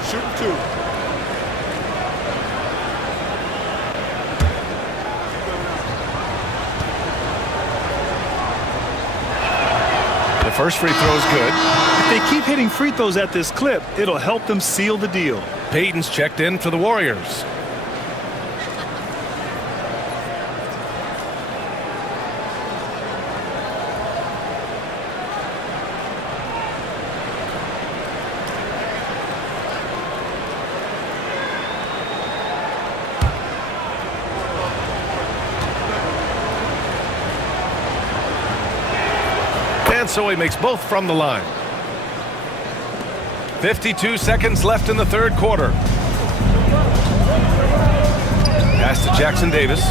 Shoot 2. The first free throw is good. If they keep hitting free throws at this clip, it'll help them seal the deal. Payton's checked in for the Warriors. And so he makes both from the line. 52 seconds left in the third quarter. Pass to Jackson Davis.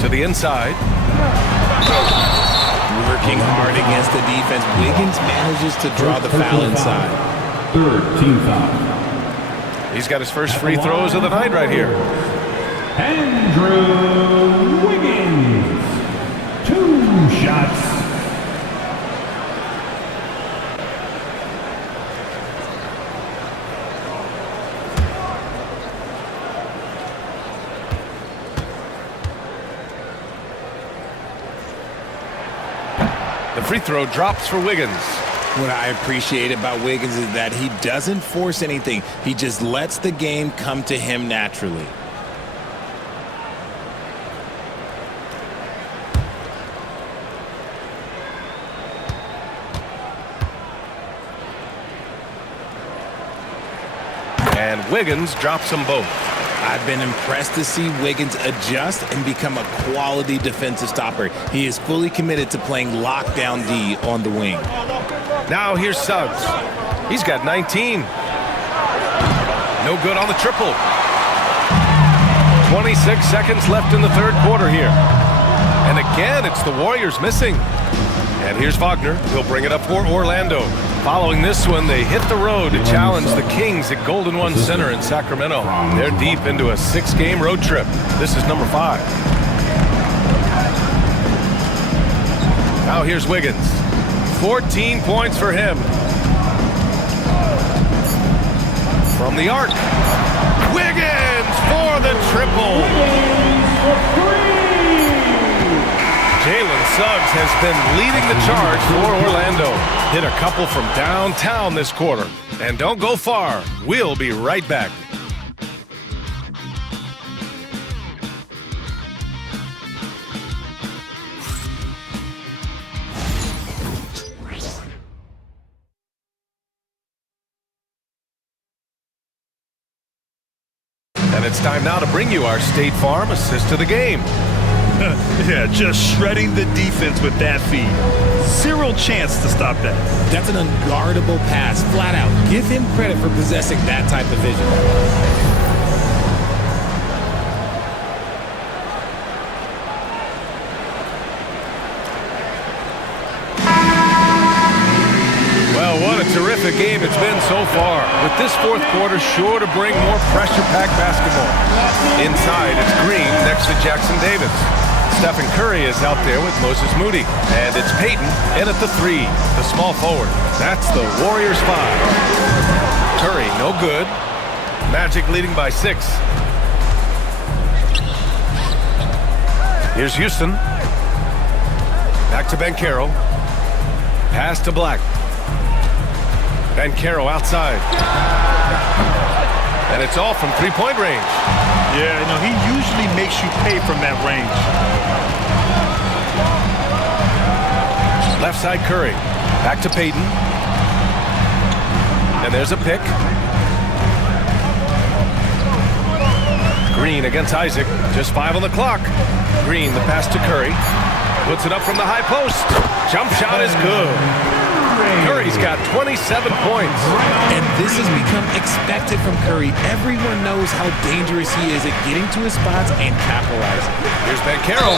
To the inside. Working hard against the defense. Wiggins manages to draw the foul inside. Third team foul. He's got his first free throws of the night right here. Andrew Wiggins. 2 shots. The free throw drops for Wiggins. What I appreciate about Wiggins is that he doesn't force anything. He just lets the game come to him naturally. And Wiggins drops them both. I've been impressed to see Wiggins adjust and become a quality defensive stopper. He is fully committed to playing lockdown D on the wing. Now here's Suggs. He's got 19. No good on the triple. 26 seconds left in the third quarter here. And again, it's the Warriors missing. And here's Wagner. He'll bring it up for Orlando. Following this one, they hit the road to challenge the Kings at Golden One Center in Sacramento. They're deep into a 6-game road trip. This is number 5. Now here's Wiggins. 14 points for him. From the arc. Wiggins for the triple. Jalen Suggs has been leading the charge for Orlando. Hit a couple from downtown this quarter. And don't go far. We'll be right back. And it's time now to bring you our State Farm assist to the game. Yeah, just shredding the defense with that feed. Zero chance to stop that. That's an unguardable pass, flat out. Give him credit for possessing that type of vision. Well, what a terrific game it's been so far. With this fourth quarter sure to bring more pressure-packed basketball. Inside, it's Green next to Jackson Davis. Stephen Curry is out there with Moses Moody. And it's Payton in at the 3, the small forward. That's the Warriors 5. Curry, no good. Magic leading by 6. Here's Houston. Back to Banchero. Pass to Black. Banchero outside. And it's all from three-point range. Yeah, you know, he usually makes you pay from that range. Left side Curry. Back to Payton. And there's a pick. Green against Isaac. Just 5 on the clock. Green, the pass to Curry. Puts it up from the high post. Jump shot is good. Curry's got 27 points. And this has become expected from Curry. Everyone knows how dangerous he is at getting to his spots and capitalizing. Here's Banchero.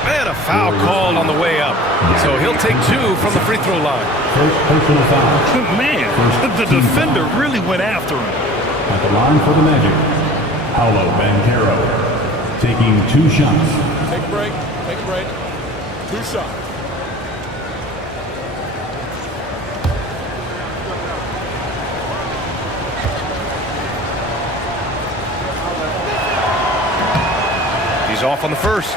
And a foul called on the way up. So he'll take 2 from the free throw line. First personal foul. Man, the defender really went after him. At the line for the Magic, Paolo Banchero taking 2 shots. Take a break. Take a break. 2 shots. He's off on the first.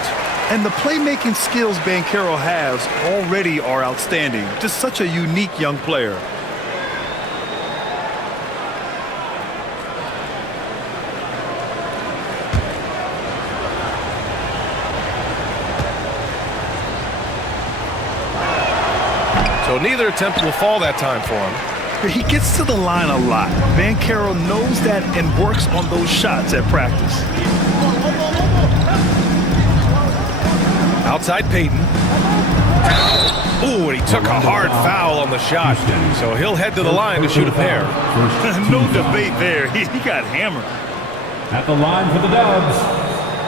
And the playmaking skills Banchero has already are outstanding. Just such a unique young player. So neither attempt will fall that time for him. He gets to the line a lot. Banchero knows that and works on those shots at practice. Outside Payton. Ooh, and he took a hard foul on the shot. So he'll head to the line to shoot a pair. No debate there. He got hammered. At the line for the Dubs,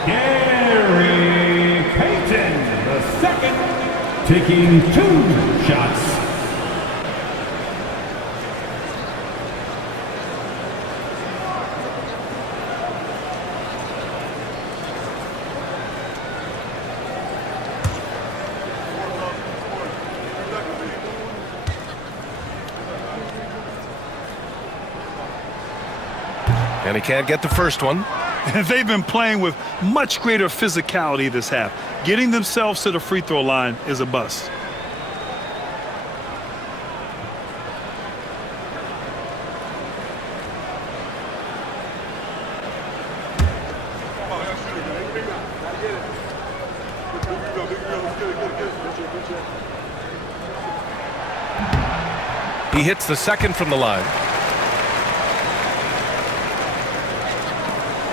Gary Payton, the second, taking 2 shots. And he can't get the first one. They've been playing with much greater physicality this half. Getting themselves to the free throw line is a bust. He hits the second from the line.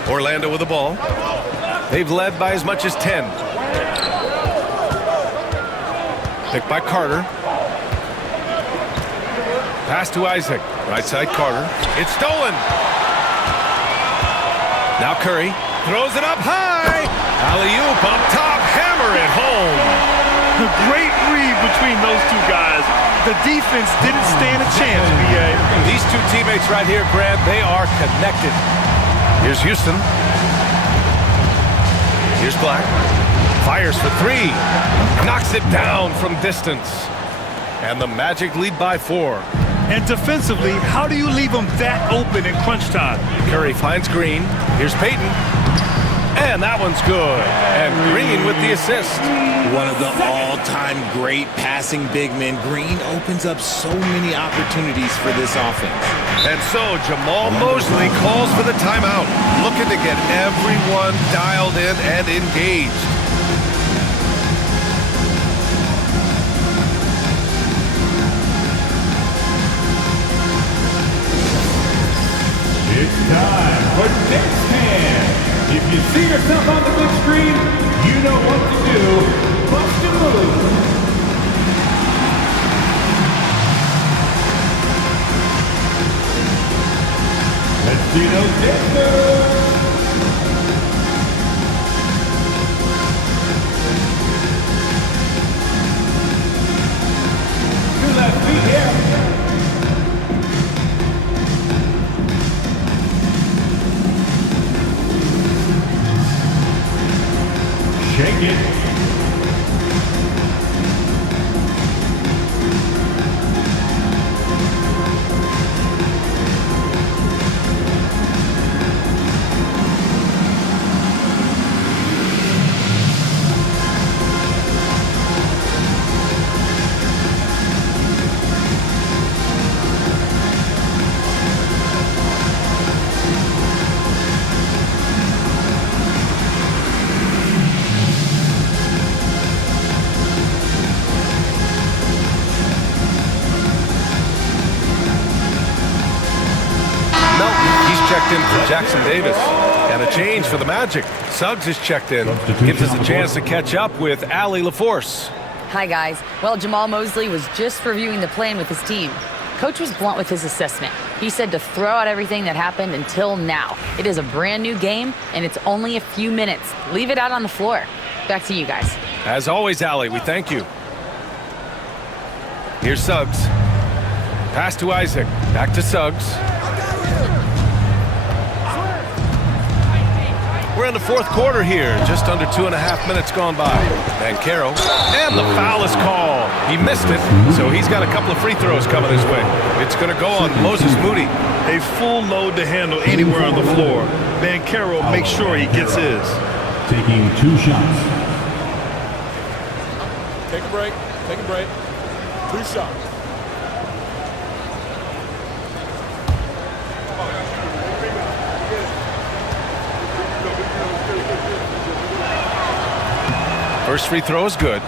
Orlando with the ball. They've led by as much as 10. Picked by Carter. Pass to Isaac. Right side Carter. It's stolen. Now Curry throws it up high. Alley-oop up top. Hammer it home. Great read between those two guys. the defense didn't stand a chance, B.A. These two teammates right here, Grant, they are connected. Here's Houston. Here's Black. Fires for three. Knocks it down from distance. And the Magic lead by 4. And defensively, how do you leave them that open in crunch time? Curry finds Green. Here's Payton. And that one's good. And Green with the assist. One of the all-time great passing big men. Green opens up so many opportunities for this offense. And so Jamal Mosley calls for the timeout, looking to get everyone dialed in and engaged. It's time for next hand. If you see yourself on the big screen, you know what to do. Bust and move. Let's see those dance moves. Two left feet here. Shake it. Checked in for Jackson Davis. And a change for the Magic. Suggs is checked in. Gives us a chance to catch up with Allie LaForce. Hi, guys. Well, Jamal Mosley was just reviewing the plan with his team. Coach was blunt with his assessment. He said to throw out everything that happened until now. It is a brand new game, and it's only a few minutes. Leave it out on the floor. Back to you guys. As always, Allie, we thank you. Here's Suggs. Pass to Isaac. Back to Suggs. We're in the fourth quarter here. Just under 2.5 minutes gone by. Banchero. And the foul is called. He missed it, so he's got a couple of free throws coming his way. It's going to go on Moses Moody. A full load to handle anywhere on the floor. Banchero makes sure he gets his. Taking 2 shots. Take a break. Take a break. 2 shots. First free throw is good.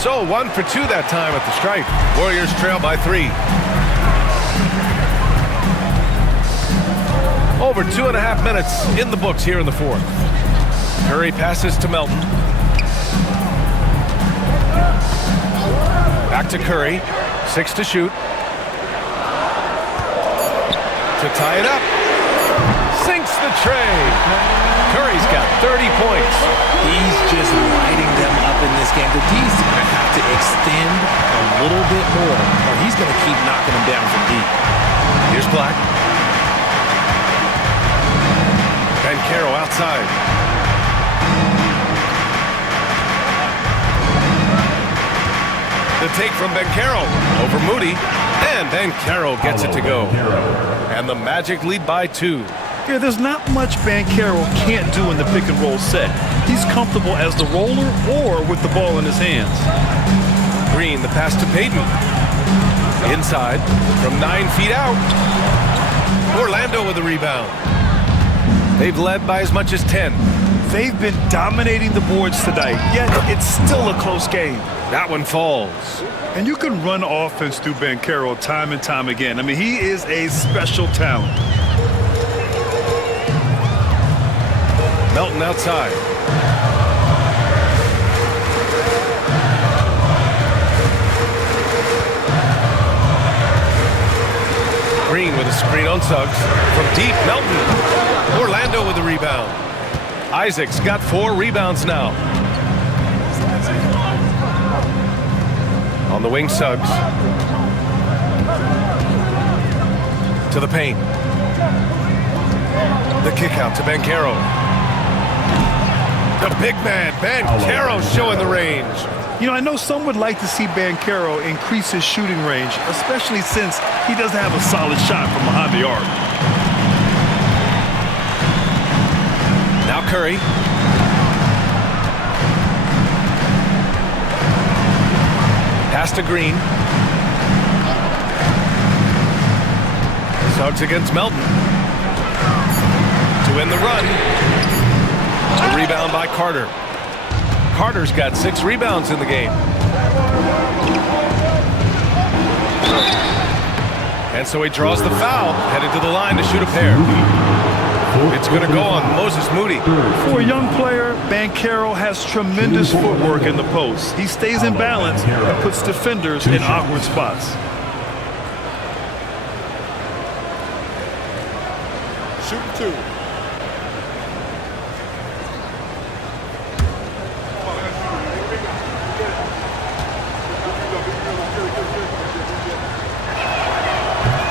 So 1 for 2 that time at the stripe. Warriors trail by 3. Over 2.5 minutes in the books here in the fourth. Curry passes to Melton. Back to Curry. 6 to shoot. To tie it up. Sinks the tray. Curry's got 30 points. He's just lighting them up in this game. The D's going to have to extend a little bit more, or he's going to keep knocking them down from deep. Here's Black. Banchero outside. The take from Banchero over Moody. And Banchero gets it to go. And the Magic lead by 2. Yeah, there's not much Banchero can't do in the pick and roll set. He's comfortable as the roller or with the ball in his hands. Green, the pass to Payton. Inside from 9 feet out. Orlando with the rebound. They've led by as much as 10. They've been dominating the boards tonight, yet it's still a close game. That one falls. And you can run offense through Banchero time and time again. I mean, he is a special talent. Melton outside. Green with a screen on Suggs. From deep, Melton. Orlando with the rebound. Isaac's got 4 rebounds now. On the wing, Suggs. To the paint. The kick out to Banchero. The big man, Banchero, showing the range. You know, I know some would like to see Banchero increase his shooting range, especially since he doesn't have a solid shot from behind the arc. Now Curry. Pass to Green. Suggs against Melton. To win the run. The rebound by Carter. Carter's got 6 rebounds in the game. And so he draws the foul, headed to the line to shoot a pair. It's going to go on Moses Moody. For a young player, Banchero has tremendous footwork in the post. He stays in balance and puts defenders in awkward spots. Shooting 2.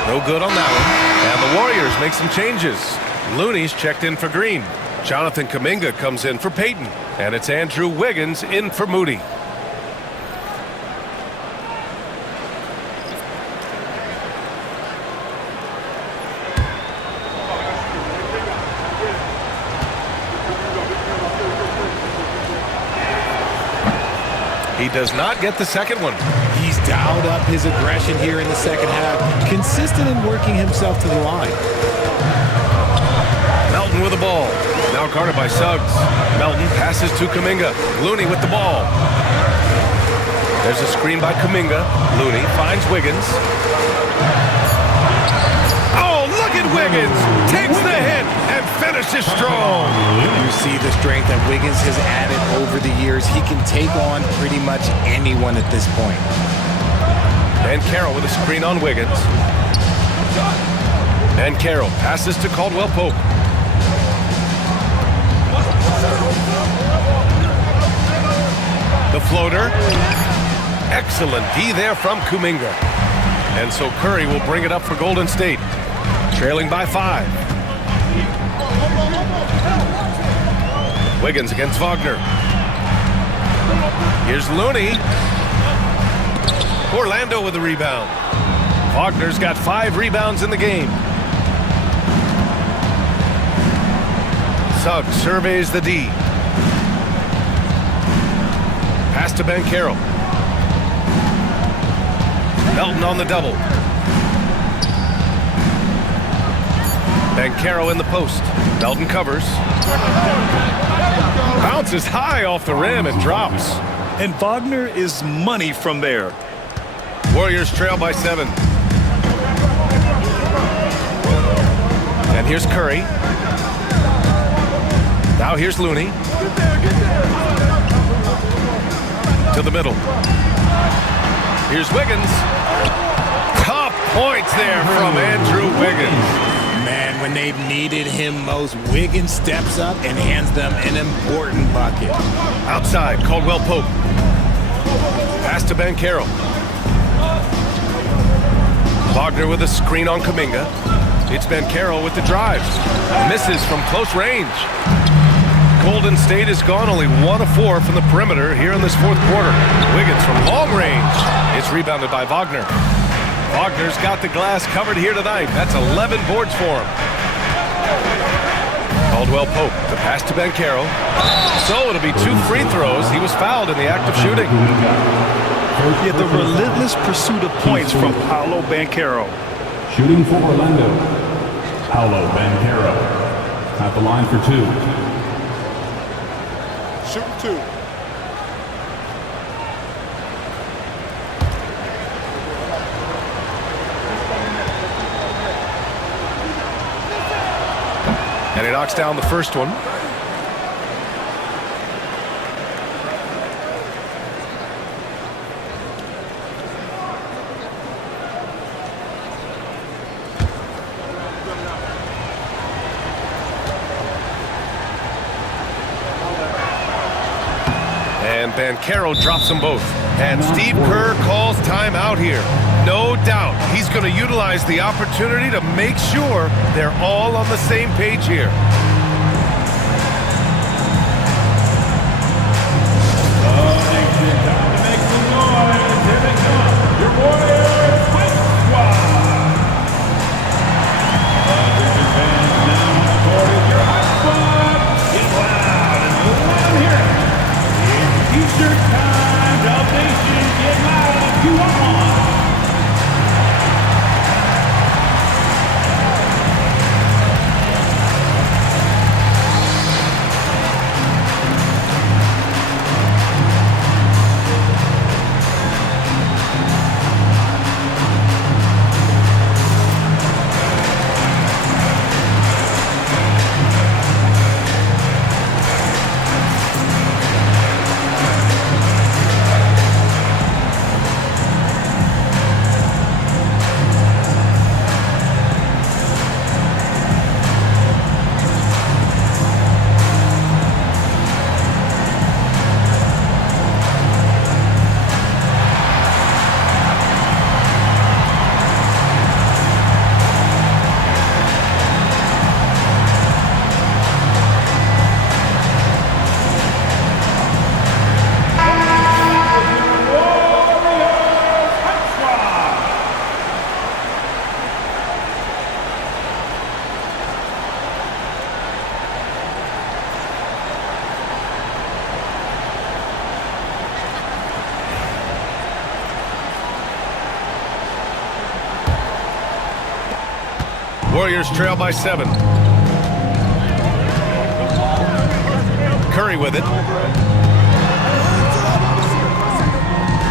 No good on that one. And the Warriors make some changes. Looney's checked in for Green. Jonathan Kuminga comes in for Payton. And it's Andrew Wiggins in for Moody. He does not get the second one. He's dialed up his aggression here in the second half, consistent in working himself to the line. Melton with the ball. Now guarded by Suggs. Melton passes to Kuminga. Looney with the ball. There's a screen by Kuminga. Looney finds Wiggins. Oh, look at Wiggins! Takes the hit and finishes strong. You see the strength that Wiggins has added over the years. He can take on pretty much anyone at this point. Banchero with a screen on Wiggins. Banchero passes to Caldwell Pope. The floater. Excellent D there from Kuminga. And so Curry will bring it up for Golden State. Trailing by 5. Wiggins against Wagner. Here's Looney. Orlando with the rebound. Wagner's got 5 rebounds in the game. Suggs surveys the D. Pass to Banchero. Melton on the double. Banchero in the post. Melton covers. Bounces high off the rim and drops. And Wagner is money from there. Warriors trail by 7. And here's Curry. Now here's Looney. To the middle. Here's Wiggins. Top points there from Andrew Wiggins. Man, when they've needed him most, Wiggins steps up and hands them an important bucket. Outside, Caldwell Pope. Pass to Banchero. Wagner with a screen on Kuminga. It's Banchero with the drive. Misses from close range. Golden State has gone only 1 of 4 from the perimeter here in this 4th quarter. Wiggins from long range. It's rebounded by Wagner. Wagner's got the glass covered here tonight. That's 11 boards for him. Caldwell Pope, the pass to Banchero. So it'll be 2 free throws. He was fouled in the act of shooting. Yeah, the relentless pursuit of points from Paolo Banchero. Shooting for Orlando, Paolo Banchero. At the line for 2. Shooting 2. And he knocks down the first one. And Banchero drops them both. And Steve Kerr calls timeout here. No doubt he's going to utilize the opportunity to make sure they're all on the same page here. Warriors trail by 7. Curry with it.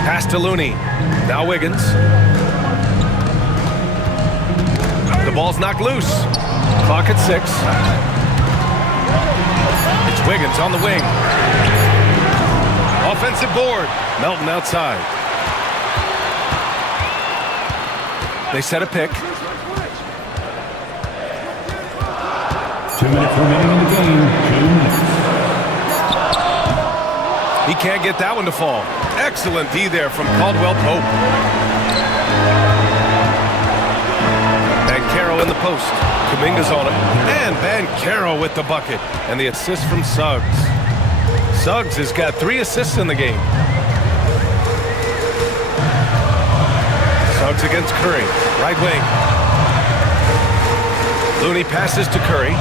Pass to Looney. Now Wiggins. The ball's knocked loose. Clock at 6. It's Wiggins on the wing. Offensive board. Melton outside. They set a pick. 2 minutes remaining in the game. 2 minutes. He can't get that one to fall. Excellent D there from Caldwell Pope. Banchero in the post. Kuminga's on him. And Banchero with the bucket. And the assist from Suggs. Suggs has got 3 assists in the game. Suggs against Curry. Right wing. Looney passes to Curry.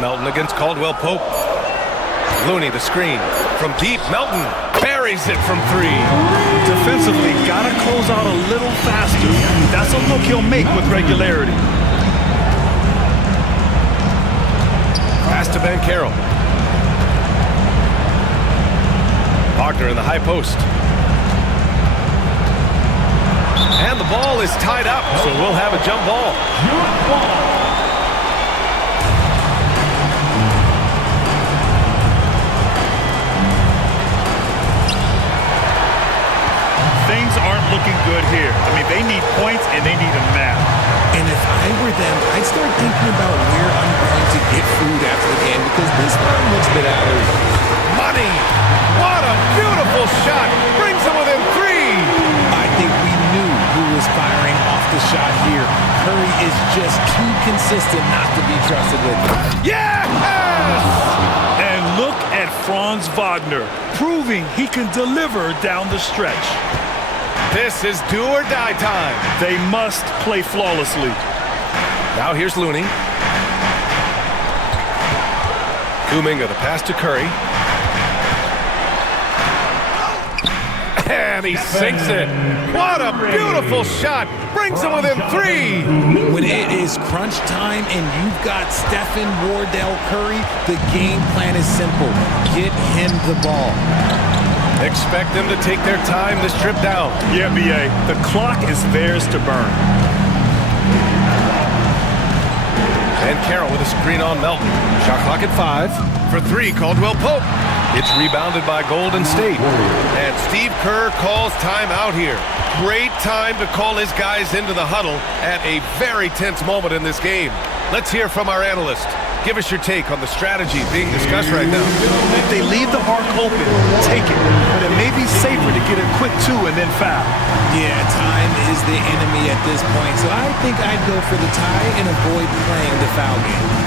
Melton against Caldwell Pope. Looney the screen. From deep, Melton buries it from 3. Defensively, gotta close out a little faster. That's a look he'll make with regularity. Pass to Banchero. Wagner in the high post. And the ball is tied up, so we'll have a jump ball. Things aren't looking good here. I mean, they need points and they need them now. And if I were them, I'd start thinking about where I'm going to get food after the game because this one looks a bit out of money. What a beautiful shot. Brings them within 3. I think we knew who was firing off the shot here. Curry is just too consistent not to be trusted with it. Yes! And look at Franz Wagner, proving he can deliver down the stretch. This is do or die time. They must play flawlessly. Now here's Looney. Kuminga, the pass to Curry. And he sinks it. What a beautiful shot. Brings him within 3. When it is crunch time and you've got Stephen Wardell Curry, the game plan is simple. Get him the ball. Expect them to take their time this trip down. Yeah, B.A. The clock is theirs to burn. And Carroll with a screen on Melton. Shot clock at 5. For 3, Caldwell Pope. It's rebounded by Golden State. And Steve Kerr calls timeout here. Great time to call his guys into the huddle at a very tense moment in this game. Let's hear from our analyst. Give us your take on the strategy being discussed right now. If they leave the arc open, take it. But it may be safer to get a quick 2 and then foul. Yeah, time is the enemy at this point, so I think I'd go for the tie and avoid playing the foul game.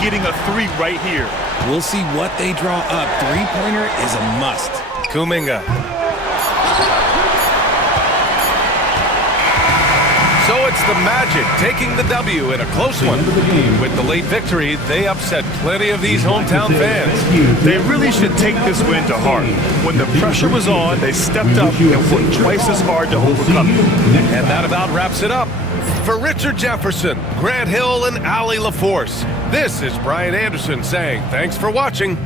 Getting a 3 right here. We'll see what they draw up. Three-pointer is a must. Kuminga. So it's the Magic taking the W in a close one. With the late victory, they upset plenty of these hometown fans. They really should take this win to heart. When the pressure was on, they stepped up and worked twice as hard to overcome it. And that about wraps it up. For Richard Jefferson, Grant Hill, and Allie LaForce, this is Brian Anderson saying thanks for watching.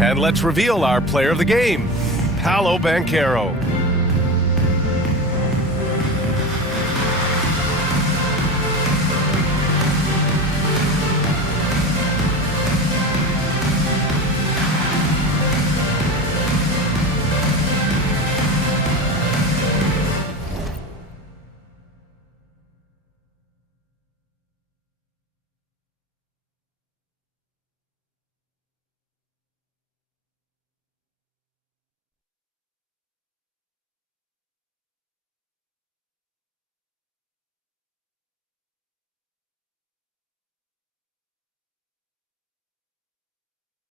And let's reveal our player of the game, Paolo Banchero.